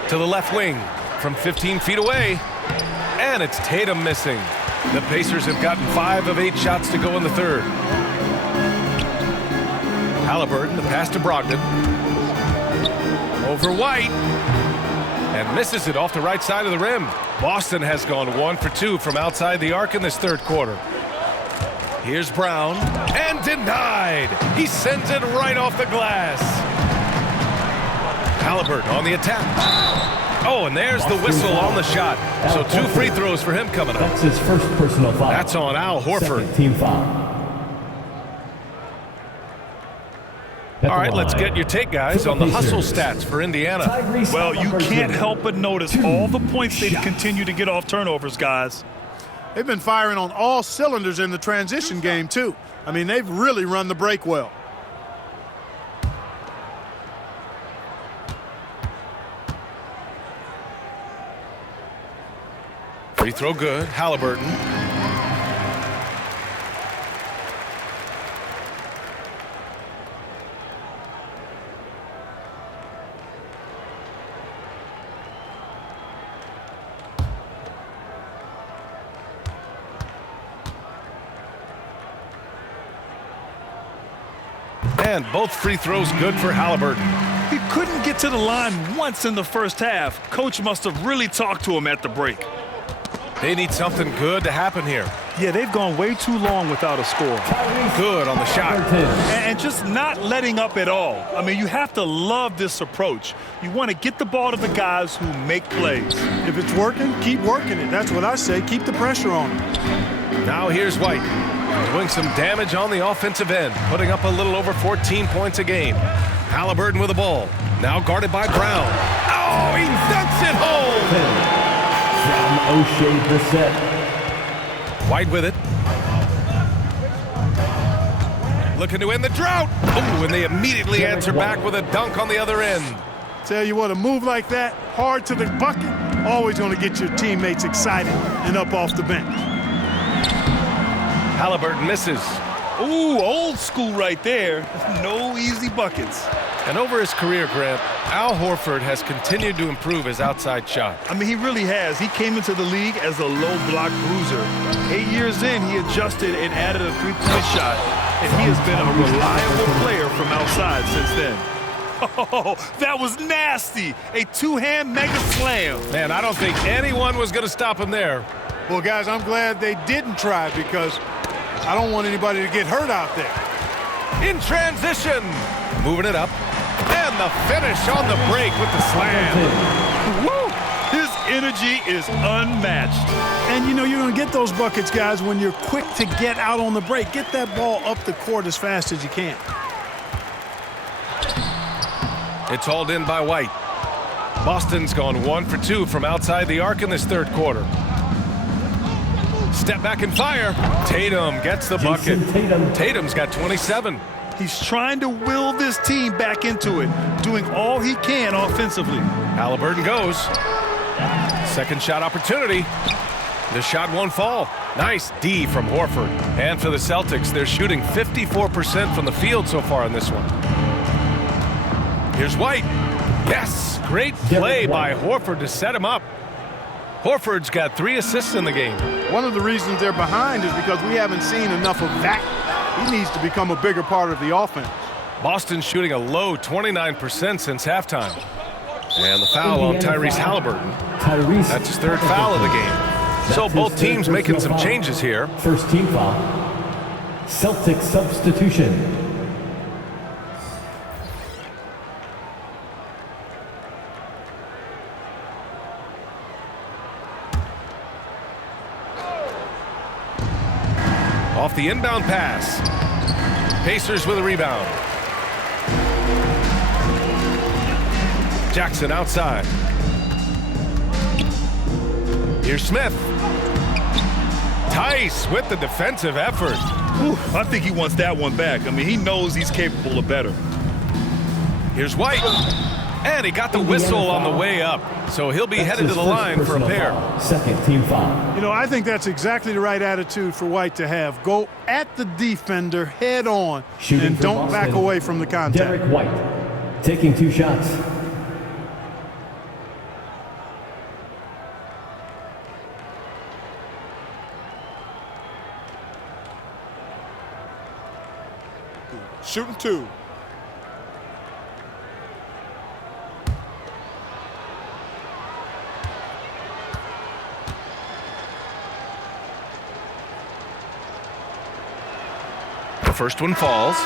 To the left wing. From 15 feet away, and it's Tatum missing. The Pacers have gotten 5 of 8 shots to go in the third. Halliburton, the pass to Brogdon. Over White, and misses it off the right side of the rim. Boston has gone 1 for 2 from outside the arc in this third quarter. Here's Brown, and denied. He sends it right off the glass. Halliburton on the attack. Oh, and there's the whistle on the shot. So 2 free throws for him coming up. That's his first personal foul. That's on Al Horford. Second team foul. All right, let's get your take, guys, on the hustle stats for Indiana. Well, you can't help but notice all the points they continue to get off turnovers, guys. They've been firing on all cylinders in the transition game, too. I mean, they've really run the break well. Free throw good. Halliburton. And both free throws good for Halliburton. He couldn't get to the line once in the first half. Coach must have really talked to him at the break. They need something good to happen here. Yeah, they've gone way too long without a score. Good on the shot. And just not letting up at all. I mean, you have to love this approach. You want to get the ball to the guys who make plays. If it's working, keep working it. That's what I say. Keep the pressure on him. Now here's White, doing some damage on the offensive end, putting up a little over 14 points a game. Halliburton with the ball, now guarded by Brown. Oh, he dunks it home! From O'Shea Brissett. White with it. Looking to end the drought. Oh, and they immediately answer back with a dunk on the other end. Tell you what, a move like that, hard to the bucket, always going to get your teammates excited and up off the bench. Halliburton misses. Ooh, old school right there. No easy buckets. And over his career, Grant, Al Horford has continued to improve his outside shot. I mean, he really has. He came into the league as a low block bruiser. 8 years in, he adjusted and added a three-point shot, and he has been a reliable player from outside since then. Oh, that was nasty. A two-hand mega slam. Man, I don't think anyone was going to stop him there. Well, guys, I'm glad they didn't try because I don't want anybody to get hurt out there. In transition, moving it up, and the finish on the break with the slam. Woo! His energy is unmatched. And, you know, you're going to get those buckets, guys, when you're quick to get out on the break. Get that ball up the court as fast as you can. It's hauled in by White. Boston's gone 1 for 2 from outside the arc in this third quarter. Step back and fire. Tatum gets the bucket. Tatum's got 27. He's trying to will this team back into it, doing all he can offensively. Halliburton goes. Second shot opportunity. The shot won't fall. Nice D from Horford. And for the Celtics, they're shooting 54% from the field so far in this one. Here's White. Yes, great play by Horford to set him up. Horford's got 3 assists in the game. One of the reasons they're behind is because we haven't seen enough of that. He needs to become a bigger part of the offense. Boston's shooting a low 29% since halftime. And the foul on Tyrese Halliburton. That's his 3rd foul of the game. So both teams making some changes here. First team foul. Celtics substitution. Off the inbound pass. Pacers with a rebound. Jackson outside. Here's Smith. Tice with the defensive effort. Whew, I think he wants that one back. I mean, he knows he's capable of better. Here's White. And he got the whistle on the way up. So he'll be headed to the line for a pair. Second team foul. You know, I think that's exactly the right attitude for White to have. Go at the defender head on and don't back away from the contact. Derek White taking 2 shots. Shooting 2. First one falls.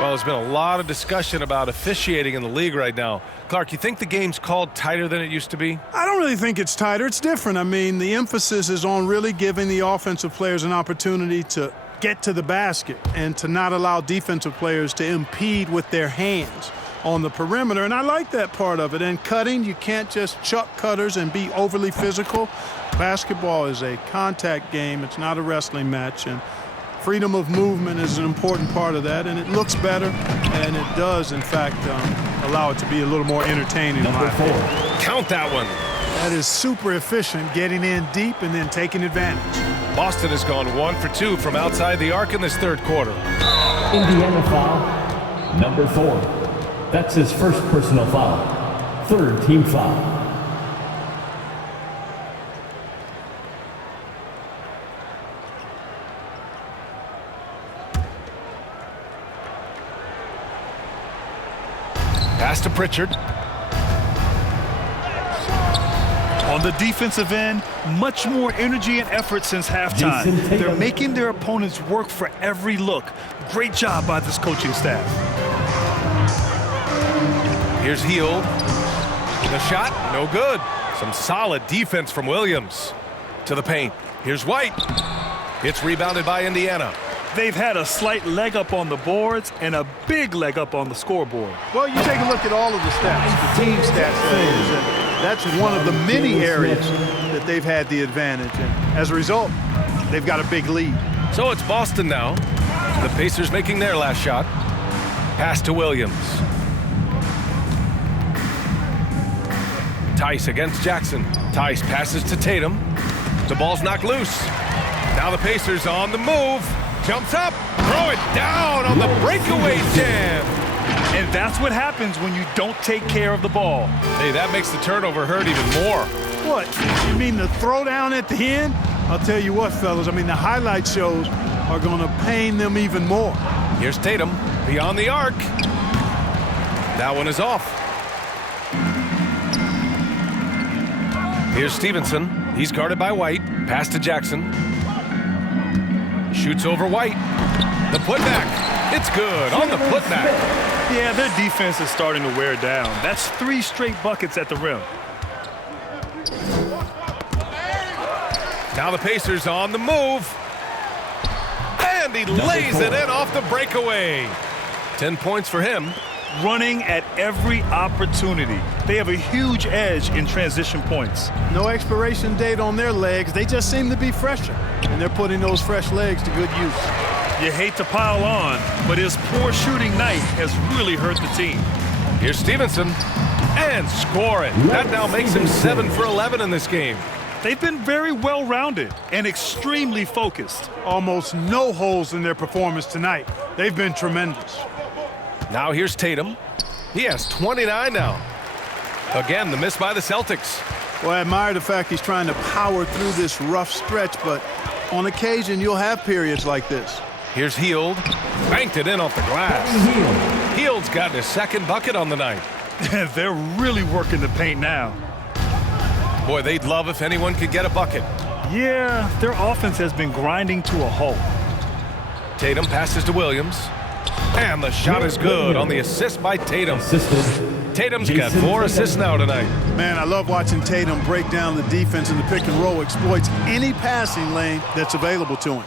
Well, there's been a lot of discussion about officiating in the league right now. Clark, you think the game's called tighter than it used to be? I don't really think it's tighter. It's different. I mean, the emphasis is on really giving the offensive players an opportunity to get to the basket and to not allow defensive players to impede with their hands on the perimeter. And I like that part of it. And cutting, you can't just chuck cutters and be overly physical. Basketball is a contact game. It's not a wrestling match. And freedom of movement is an important part of that, and it looks better, and it does, in fact, allow it to be a little more entertaining. Number 4. Count that one. That is super efficient, getting in deep and then taking advantage. Boston has gone 1 for 2 from outside the arc in this third quarter. Indiana foul. Number 4. That's his first personal foul. Third team foul. Pass to Pritchard. On the defensive end, much more energy and effort since halftime. They're making their opponents work for every look. Great job by this coaching staff. Here's Hield. The shot, no good. Some solid defense from Williams. To the paint. Here's White. It's rebounded by Indiana. They've had a slight leg up on the boards and a big leg up on the scoreboard. Well, you take a look at all of the stats, the team stats, that is, and that's one of the many areas that they've had the advantage. And as a result, they've got a big lead. So it's Boston now. The Pacers making their last shot. Pass to Williams. Tice against Jackson. Tice passes to Tatum. The ball's knocked loose. Now the Pacers on the move. Jumps up. Throw it down on the breakaway jam. And that's what happens when you don't take care of the ball. Hey, that makes the turnover hurt even more. What? You mean the throwdown at the end? I'll tell you what, fellas. I mean, the highlight shows are going to pain them even more. Here's Tatum beyond the arc. That one is off. Here's Stevenson. He's guarded by White. Pass to Jackson. Shoots over White. The putback. It's good on the putback. Yeah, their defense is starting to wear down. That's 3 straight buckets at the rim. Now the Pacers on the move. And he lays it in off the breakaway. 10 points for him. Running at every opportunity. They have a huge edge in transition points. No expiration date on their legs. They just seem to be fresher. And they're putting those fresh legs to good use. You hate to pile on, but his poor shooting night has really hurt the team. Here's Stevenson. And score it. That now makes him 7 for 11 in this game. They've been very well-rounded and extremely focused. Almost no holes in their performance tonight. They've been tremendous. Now here's Tatum. He has 29 now. Again, the miss by the Celtics. Well, I admire the fact he's trying to power through this rough stretch, but on occasion you'll have periods like this. Here's Hield. Banked it in off the glass. Hield's gotten his second bucket on the night. They're really working the paint now. Boy, they'd love if anyone could get a bucket. Yeah, their offense has been grinding to a halt. Tatum passes to Williams. And the shot is good on the assist by Tatum. Tatum's got 4 assists now tonight. Man, I love watching Tatum break down the defense in the pick and roll, exploits any passing lane that's available to him.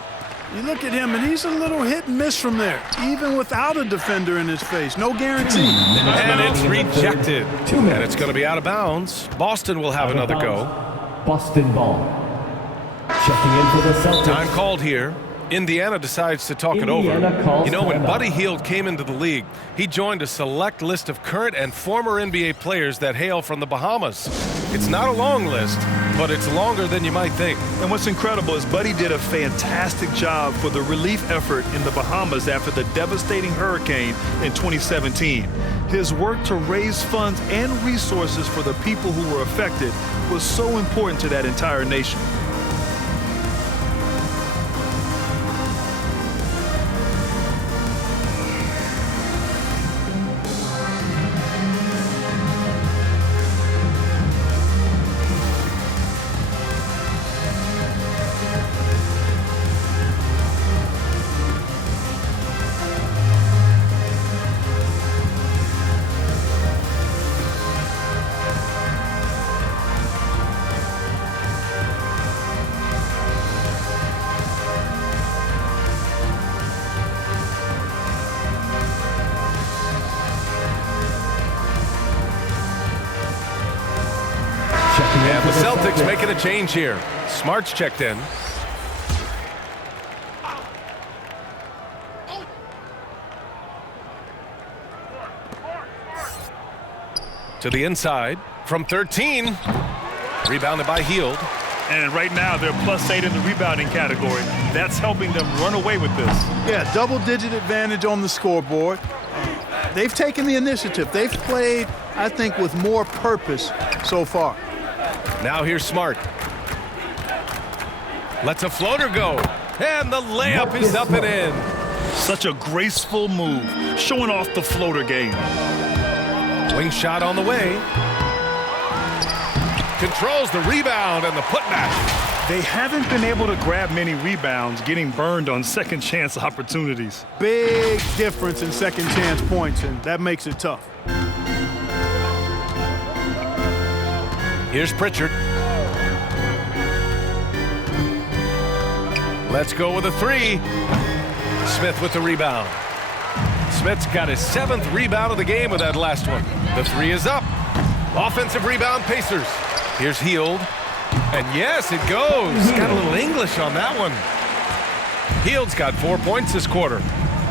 You look at him, and he's a little hit and miss from there, even without a defender in his face. No guarantee. And it's rejected. And it's going to be out of bounds. Boston will have another go. Boston ball. Checking in for the Celtics. Time called here. Indiana decides to talk it over. You know, when Buddy Hield came into the league, he joined a select list of current and former NBA players that hail from the Bahamas. It's not a long list, but it's longer than you might think. And what's incredible is Buddy did a fantastic job for the relief effort in the Bahamas after the devastating hurricane in 2017. His work to raise funds and resources for the people who were affected was so important to that entire nation. And the Celtics making a change here. Smart's checked in. To the inside from 13. Rebounded by Hield. And right now they're +8 in the rebounding category. That's helping them run away with this. Yeah, double-digit advantage on the scoreboard. They've taken the initiative. They've played, I think, with more purpose so far. Now here's Smart. Lets a floater go. And the layup is up and in. Such a graceful move, showing off the floater game. Wing shot on the way. Controls the rebound and the putback. They haven't been able to grab many rebounds, getting burned on second chance opportunities. Big difference in second chance points, and that makes it tough. Here's Pritchard. Let's go with a three. Smith with the rebound. Smith's got his 7th rebound of the game with that last one. The three is up. Offensive rebound, Pacers. Here's Hield. And yes, it goes. Got a little English on that one. Hield's got 4 points this quarter.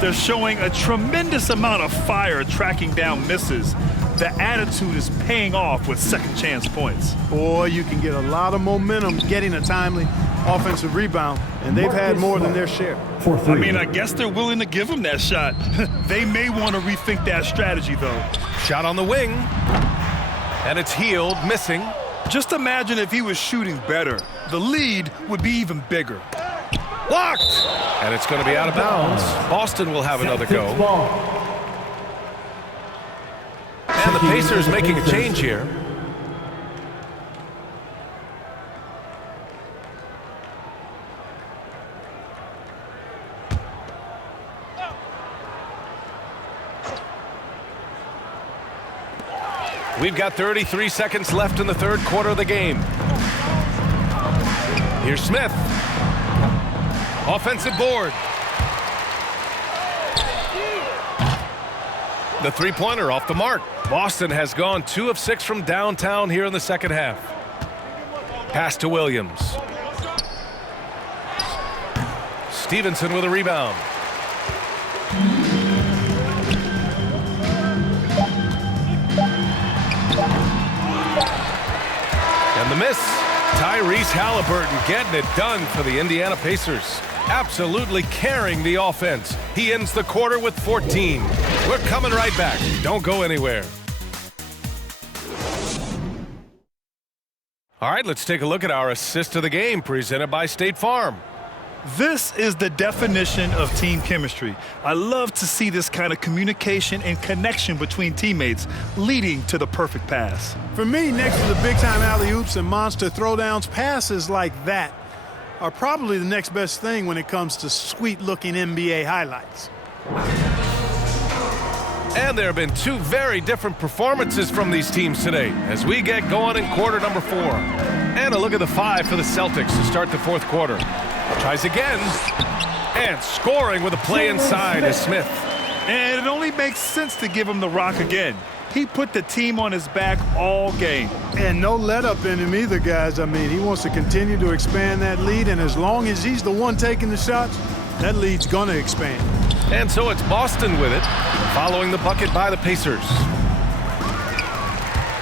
They're showing a tremendous amount of fire tracking down misses. The attitude is paying off with second chance points. Boy, you can get a lot of momentum getting a timely offensive rebound, and they've had more than their share. I mean, I guess they're willing to give him that shot. They may want to rethink that strategy, though. Shot on the wing. And it's Hield missing. Just imagine if he was shooting better. The lead would be even bigger. Blocked! And it's going to be out of bounds. Boston will have another go. And the Pacers making a change here. We've got 33 seconds left in the third quarter of the game. Here's Smith. Offensive board. The three-pointer off the mark. Boston has gone 2 of 6 from downtown here in the second half. Pass to Williams. Stevenson with a rebound. And the miss. Tyrese Halliburton getting it done for the Indiana Pacers. Absolutely carrying the offense. He ends the quarter with 14. We're coming right back. Don't go anywhere. All right, let's take a look at our assist of the game presented by State Farm. This is the definition of team chemistry. I love to see this kind of communication and connection between teammates leading to the perfect pass. For me, next to the big-time alley-oops and monster throwdowns, passes like that are probably the next best thing when it comes to sweet-looking NBA highlights. And there have been 2 very different performances from these teams today as we get going in quarter number 4. And a look at the 5 for the Celtics to start the fourth quarter. Tries again, and scoring with a play inside is Smith. And it only makes sense to give him the rock again. He put the team on his back all game. And no let-up in him either, guys. I mean, he wants to continue to expand that lead, and as long as he's the one taking the shots, that lead's going to expand. And so it's Boston with it, following the bucket by the Pacers.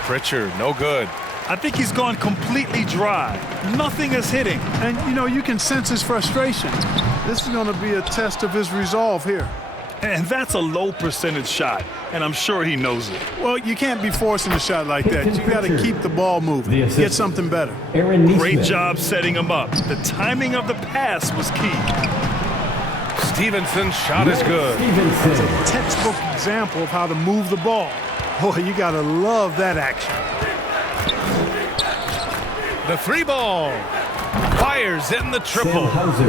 Pritchard, no good. I think he's gone completely dry. Nothing is hitting. And, you know, you can sense his frustration. This is going to be a test of his resolve here. And that's a low percentage shot, and I'm sure he knows it. Well, you can't be forcing a shot like that. You got to keep the ball moving. Get something better. Great job setting him up. The timing of the pass was key. Stevenson's shot is good. It's a textbook example of how to move the ball. Boy, you got to love that action. The 3-ball. Fires in the triple.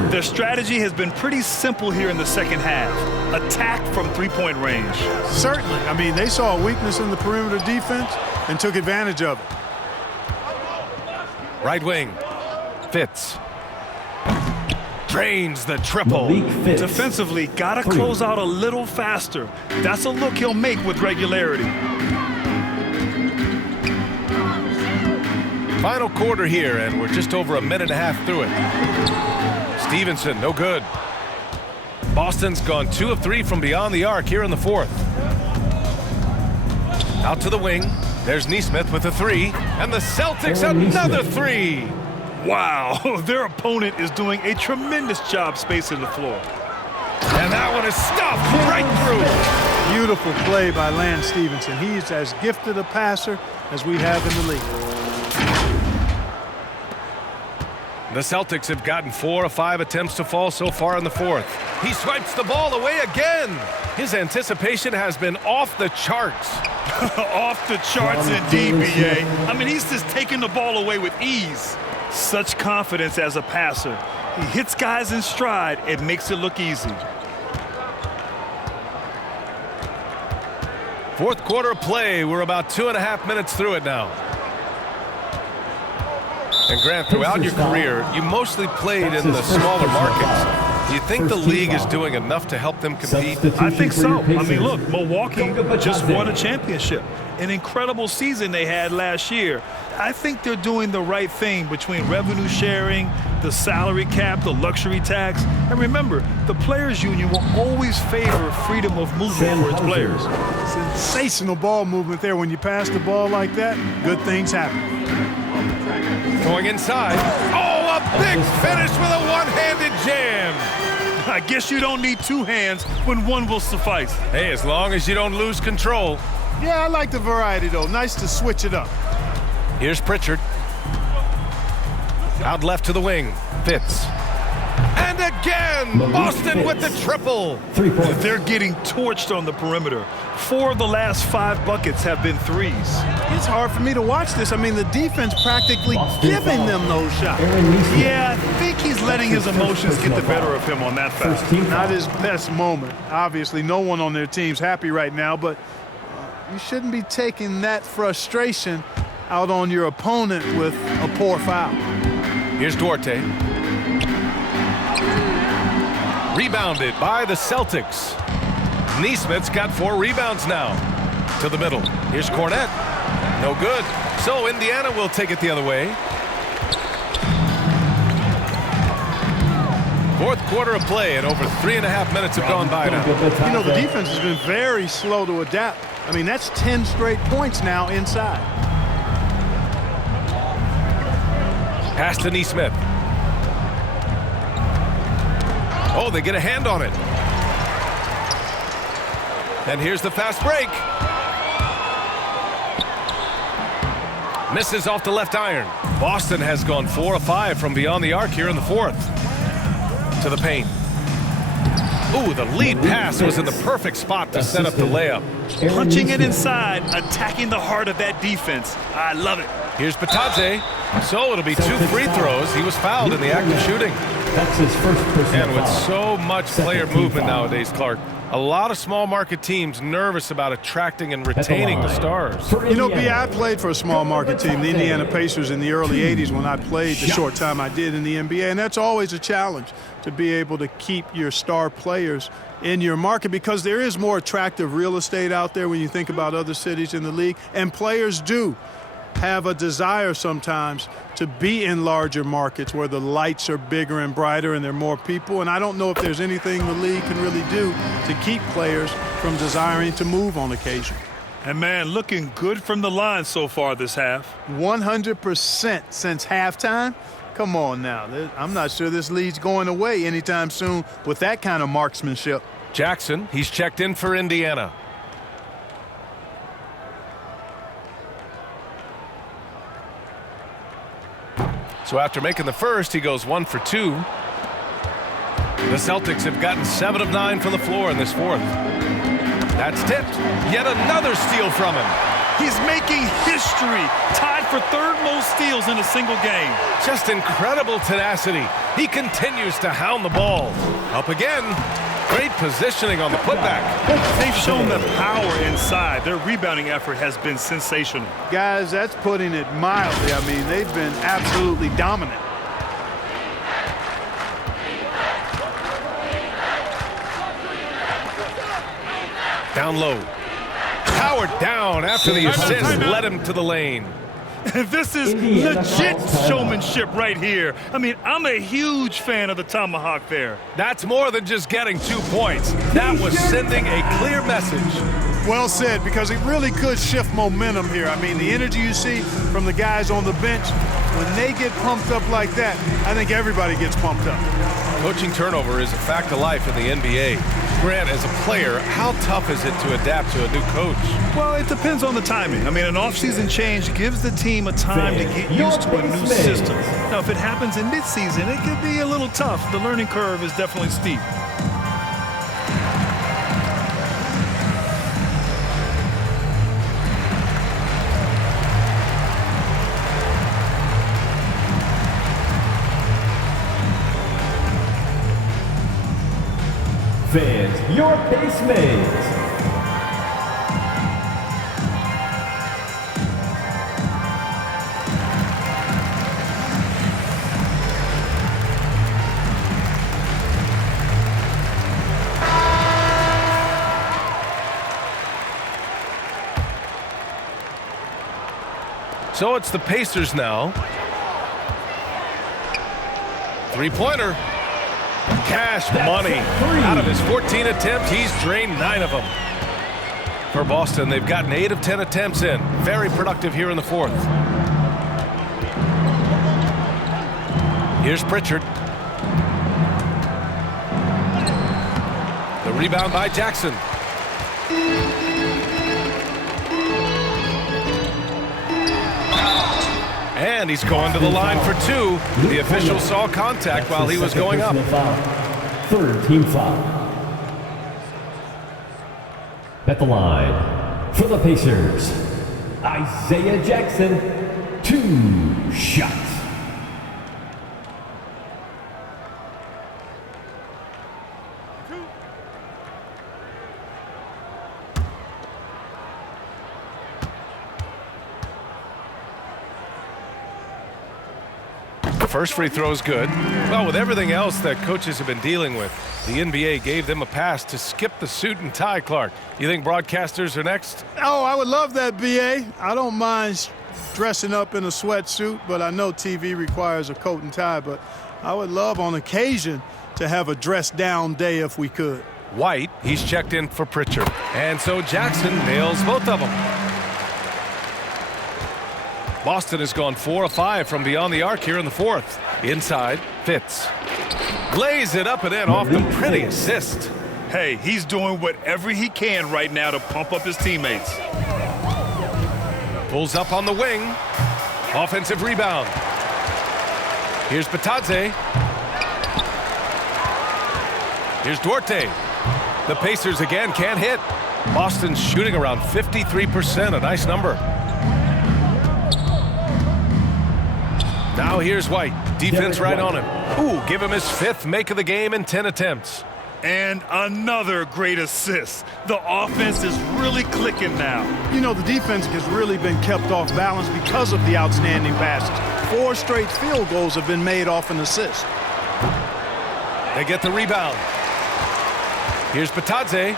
Their strategy has been pretty simple here in the second half. Attack from three-point range. Certainly. I mean, they saw a weakness in the perimeter defense and took advantage of it. Right wing. Fitz. Drains the triple. Defensively, gotta close out a little faster. That's a look he'll make with regularity. Final quarter here, and we're just over a minute and a half through it. Stevenson, no good. Boston's gone 2 of 3 from beyond the arc here in the fourth. Out to the wing. There's Nesmith with a 3, and the Celtics another 3. Wow, their opponent is doing a tremendous job spacing the floor. And that one is stuffed right through. Beautiful play by Lance Stevenson. He's as gifted a passer as we have in the league. The Celtics have gotten 4 of 5 attempts to fall so far in the fourth. He swipes the ball away again. His anticipation has been off the charts. Off the charts indeed, B.A. I mean, he's just taking the ball away with ease. Such confidence as a passer. He hits guys in stride and makes it look easy. Fourth quarter of play. We're about 2.5 minutes through it now. And Grant, throughout your career, you mostly played in the smaller markets. Do you think the league is doing enough to help them compete? I think so. I mean, look, Milwaukee just won a championship. An incredible season they had last year. I think they're doing the right thing between revenue sharing, the salary cap, the luxury tax. And remember, the players' union will always favor freedom of movement for its players. Sensational ball movement there. When you pass the ball like that, good things happen. Going inside. Oh, a big finish with a one-handed jam. I guess you don't need two hands when one will suffice. Hey, as long as you don't lose control. Yeah, I like the variety, though. Nice to switch it up. Here's Pritchard. Out left to the wing. Fitz. And again, Boston with the triple. They're getting torched on the perimeter. 4 of the last 5 buckets have been threes. It's hard for me to watch this. I mean, the defense practically giving them those shots. Yeah, I think he's letting his emotions get the better of him on that foul. Not his best moment. Obviously, no one on their team's happy right now, but you shouldn't be taking that frustration out on your opponent with a poor foul. Here's Duarte. Rebounded by the Celtics. Neesmith's got 4 rebounds now. To the middle. Here's Cornette. No good. So Indiana will take it the other way. Fourth quarter of play, and over 3.5 minutes have gone by now. You know, the defense has been very slow to adapt. I mean, that's 10 straight points now inside. Pass to Neesmith. Oh, they get a hand on it. And here's the fast break. Misses off the left iron. Boston has gone 4 of 5 from beyond the arc here in the fourth. To the paint. Ooh, the lead pass was in the perfect spot to set up the layup. Punching it inside, attacking the heart of that defense. I love it. Here's Batadze. So it'll be 2 free throws. He was fouled in the act of shooting. That's his first personal And with foul. so much player movement nowadays, Clark, a lot of small market teams nervous about attracting and retaining the stars. You know, B, I played for a small market team, the Indiana Pacers, in the early 80s when I played the short time I did in the NBA. And that's always a challenge, to be able to keep your star players in your market, because there is more attractive real estate out there when you think about other cities in the league. And players do have a desire sometimes to be in larger markets where the lights are bigger and brighter and there are more people. And I don't know if there's anything the league can really do to keep players from desiring to move on occasion. And, man, looking good from the line so far this half. 100% since halftime? Come on now. I'm not sure this lead's going away anytime soon with that kind of marksmanship. Jackson, he's checked in for Indiana. So after making the first, he goes 1 for 2. The Celtics have gotten 7 of 9 from the floor in this fourth. That's tipped. Yet another steal from him. He's making history, tied for 3rd most steals in a single game. Just incredible tenacity. He continues to hound the ball. Up again. Great positioning on the putback. They've shown the power inside. Their rebounding effort has been sensational. Guys, that's putting it mildly. I mean, they've been absolutely dominant. Down low. Powered down after the assist led him to the lane. This is legit showmanship right here. I mean, I'm a huge fan of the tomahawk there. That's more than just getting 2 points. That was sending a clear message. Well said, because it really could shift momentum here. I mean, the energy you see from the guys on the bench, when they get pumped up like that, I think everybody gets pumped up. Coaching turnover is a fact of life in the NBA. Grant, as a player, how tough is it to adapt to a new coach? Well, it depends on the timing. I mean, an off-season change gives the team a time to get used to a new system. Now, if it happens in mid-season, it could be a little tough. The learning curve is definitely steep. Fans, your pace mates. So it's the Pacers now. Three-pointer. Cash money. Out of his 14 attempts, he's drained 9 of them. For Boston, they've gotten 8 of 10 attempts in. Very productive here in the fourth. Here's Pritchard. The rebound by Jackson. And he's going to the line for 2. The official saw contact while he was going up. Third team foul. At the line for the Pacers, Isaiah Jackson, 2 shots. First free throw is good. Well, with everything else that coaches have been dealing with, the NBA gave them a pass to skip the suit and tie, Clark. You think broadcasters are next? Oh, I would love that, B.A. I don't mind dressing up in a sweatsuit, but I know TV requires a coat and tie. But I would love on occasion to have a dress-down day if we could. White, he's checked in for Pritchard. And so Jackson nails both of them. Boston has gone 4 of 5 from beyond the arc here in the fourth. Inside, Fitz. Lays it up and in off the pretty assist. Hey, he's doing whatever he can right now to pump up his teammates. Pulls up on the wing. Offensive rebound. Here's Batadze. Here's Duarte. The Pacers again can't hit. Boston's shooting around 53%, a nice number. Now here's White. Defense right on him. Ooh, give him his 5th make of the game in 10 attempts. And another great assist. The offense is really clicking now. You know, the defense has really been kept off balance because of the outstanding passes. 4 straight field goals have been made off an assist. They get the rebound. Here's Batadze.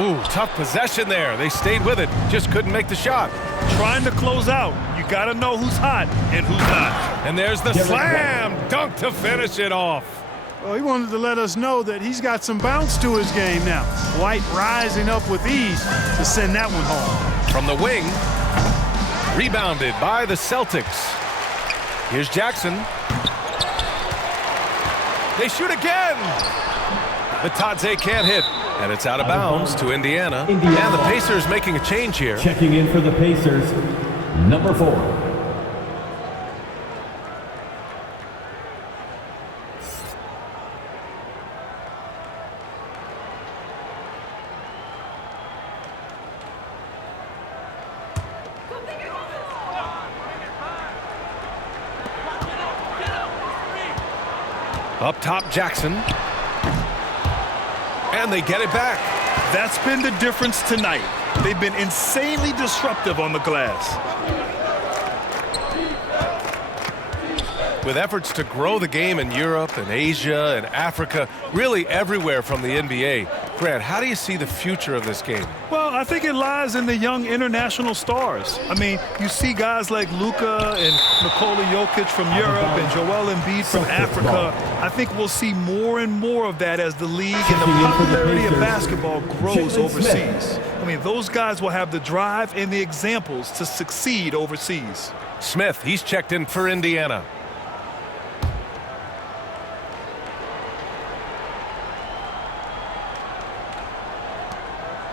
Ooh, tough possession there. They stayed with it. Just couldn't make the shot. Trying to close out. You got to know who's hot and who's not. And there's the slam dunk to finish it off. Well, he wanted to let us know that he's got some bounce to his game now. White rising up with ease to send that one home. From the wing, rebounded by the Celtics. Here's Jackson. They shoot again. Batadze can't hit. And it's out of bounds to Indiana. And the Pacers making a change here. Checking in for the Pacers, number 4. Up top, Jackson. And they get it back. That's been the difference tonight. They've been insanely disruptive on the glass. With efforts to grow the game in Europe and Asia and Africa, really everywhere from the NBA. Grant, how do you see the future of this game? Well, I think it lies in the young international stars. I mean, you see guys like Luka and Nikola Jokic from Europe and Joel Embiid from Africa. I think we'll see more and more of that as the league and the popularity of basketball grows overseas. I mean, those guys will have the drive and the examples to succeed overseas. Smith, he's checked in for Indiana.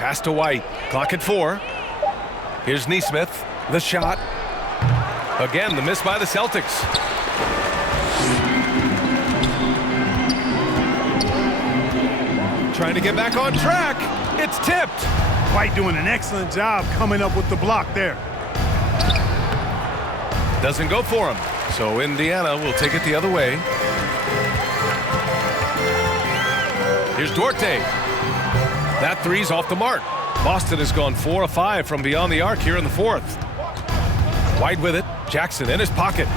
Pass to White. Clock at 4. Here's Nesmith. The shot. Again, the miss by the Celtics. Trying to get back on track. It's tipped. White doing an excellent job coming up with the block there. Doesn't go for him. So Indiana will take it the other way. Here's Duarte. That three's off the mark. Boston has gone 4 of 5 from beyond the arc here in the 4th. White with it. Jackson in his pocket.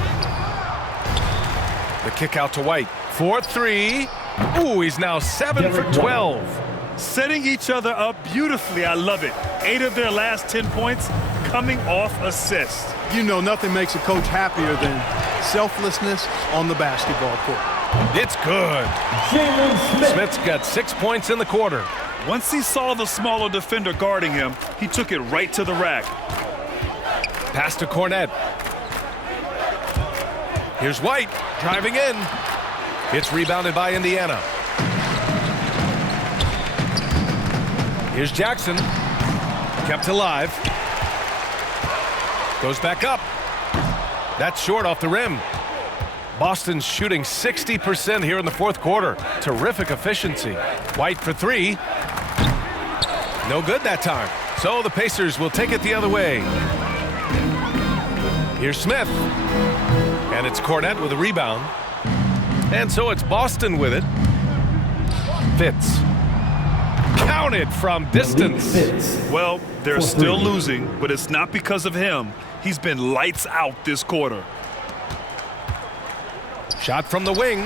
The kick out to White. 4-3. Ooh, he's now 7 for 12. Setting each other up beautifully. I love it. 8 of their last 10 points coming off assists. You know, nothing makes a coach happier than selflessness on the basketball court. It's good. Smith's got 6 points in the quarter. Once he saw the smaller defender guarding him, he took it right to the rack. Pass to Cornette. Here's White driving in. It's rebounded by Indiana. Here's Jackson. Kept alive. Goes back up. That's short off the rim. Boston's shooting 60% here in the 4th quarter. Terrific efficiency. White for 3. No good that time. So the Pacers will take it the other way. Here's Smith. And it's Cornette with a rebound. And so it's Boston with it. Fitz. Counted from distance. Well, they're still losing, but it's not because of him. He's been lights out this quarter. Shot from the wing.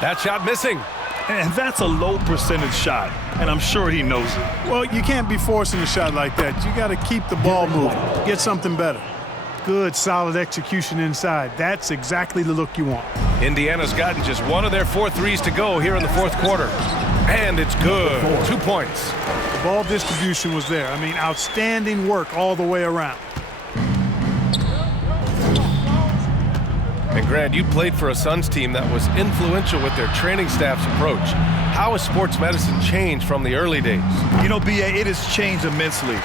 That shot missing. And that's a low percentage shot, and I'm sure he knows it. Well, you can't be forcing a shot like that. You got to keep the ball moving. Get something better. Good, solid execution inside. That's exactly the look you want. Indiana's gotten just 1 of their 4 threes to go here in the 4th quarter. And it's good. 2 points. The ball distribution was there. I mean, outstanding work all the way around. And Grant, you played for a Suns team that was influential with their training staff's approach. How has sports medicine changed from the early days? You know, B.A., it has changed immensely.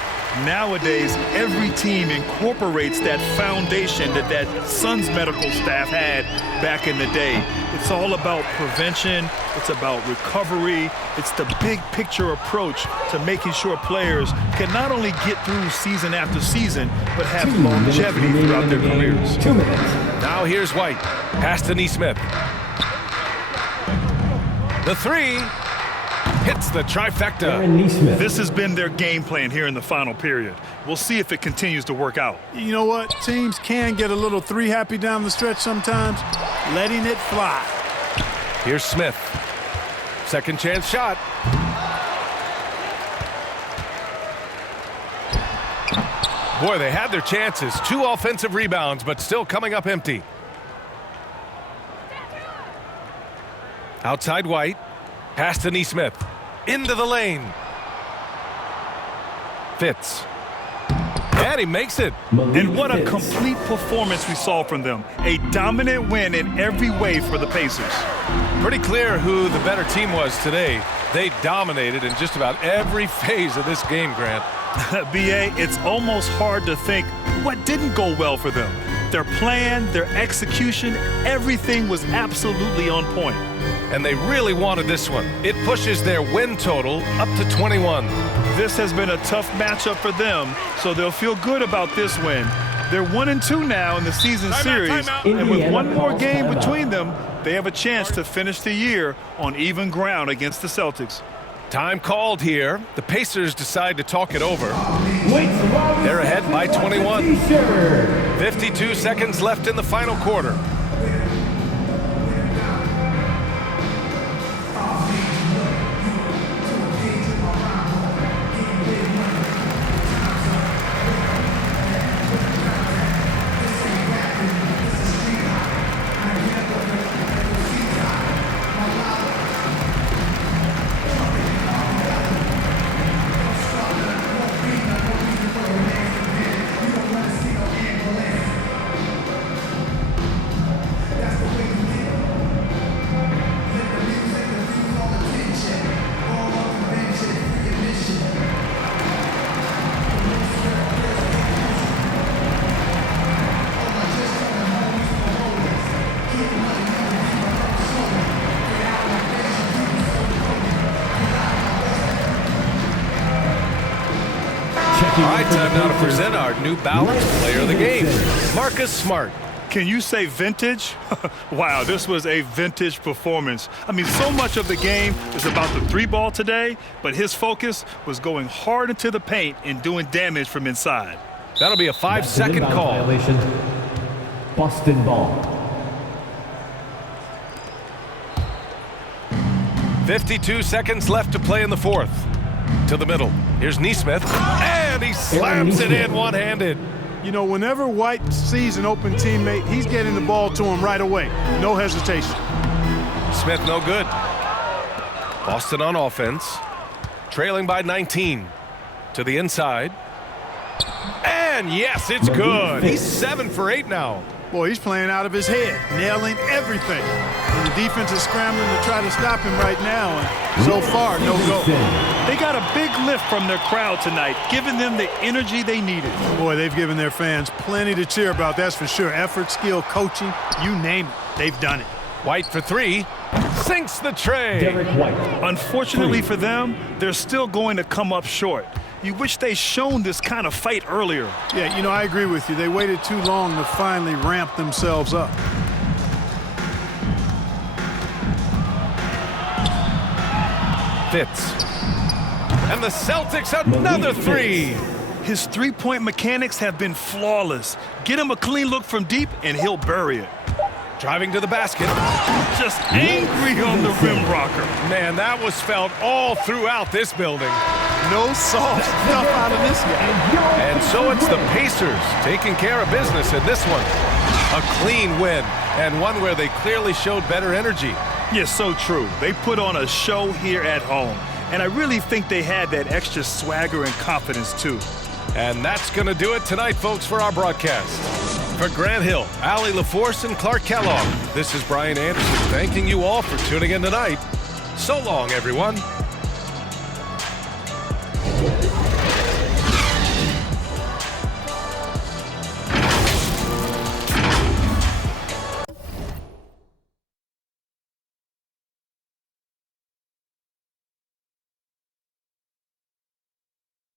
Nowadays, every team incorporates that foundation that Suns medical staff had back in the day. It's all about prevention. It's about recovery. It's the big picture approach to making sure players can not only get through season after season, but have longevity throughout their careers. 2 minutes. Now here's White. Pass to Nesmith. The 3 hits the trifecta. This has been their game plan here in the final period. We'll see if it continues to work out. You know what? Teams can get a little 3 happy down the stretch sometimes. Letting it fly. Here's Smith. Second chance shot. Boy, they had their chances. 2 offensive rebounds, but still coming up empty. Outside White. Pass to Nesmith. Into the lane. Fitz. And he makes it. And what a complete performance we saw from them. A dominant win in every way for the Pacers. Pretty clear who the better team was today. They dominated in just about every phase of this game, Grant. B.A., it's almost hard to think what didn't go well for them. Their plan, their execution, everything was absolutely on point. And they really wanted this one. It pushes their win total up to 21. This has been a tough matchup for them, so they'll feel good about this win. They're 1-2 now in the season series, and with one more game between them, they have a chance to finish the year on even ground against the Celtics. Time called here. The Pacers decide to talk it over. They're ahead by 21. 52 seconds left in the final quarter. All right, time now to present our new Balance Player of the Game, Marcus Smart. Can you say vintage? Wow, this was a vintage performance. I mean, so much of the game is about the three ball today, but his focus was going hard into the paint and doing damage from inside. That'll be a 5-second call. Violation. Boston ball. 52 seconds left to play in the fourth. To the middle. Here's Neesmith, and he slams it in one-handed. You know, whenever White sees an open teammate, he's getting the ball to him right away. No hesitation. Smith no good. Boston on offense. Trailing by 19. To the inside. And yes, it's good. He's 7 for 8 now. Boy, he's playing out of his head, nailing everything. And the defense is scrambling to try to stop him right now, and so far, no go. They got a big lift from their crowd tonight, giving them the energy they needed. Boy, they've given their fans plenty to cheer about, that's for sure. Effort, skill, coaching, you name it, they've done it. White for 3. Sinks the tray. Derek White. Unfortunately for them, they're still going to come up short. You wish they'd shown this kind of fight earlier. Yeah, you know, I agree with you. They waited too long to finally ramp themselves up. Fitz. And the Celtics another 3. His three-point mechanics have been flawless. Get him a clean look from deep, and he'll bury it. Driving to the basket. Just angry on the rim rocker. Man, that was felt all throughout this building. No soft stuff out of this guy. And so it's the Pacers taking care of business in this one. A clean win, and one where they clearly showed better energy. Yes, so true. They put on a show here at home. And I really think they had that extra swagger and confidence, too. And that's going to do it tonight, folks, for our broadcast. For Grant Hill, Allie LaForce, and Clark Kellogg, this is Brian Anderson thanking you all for tuning in tonight. So long, everyone.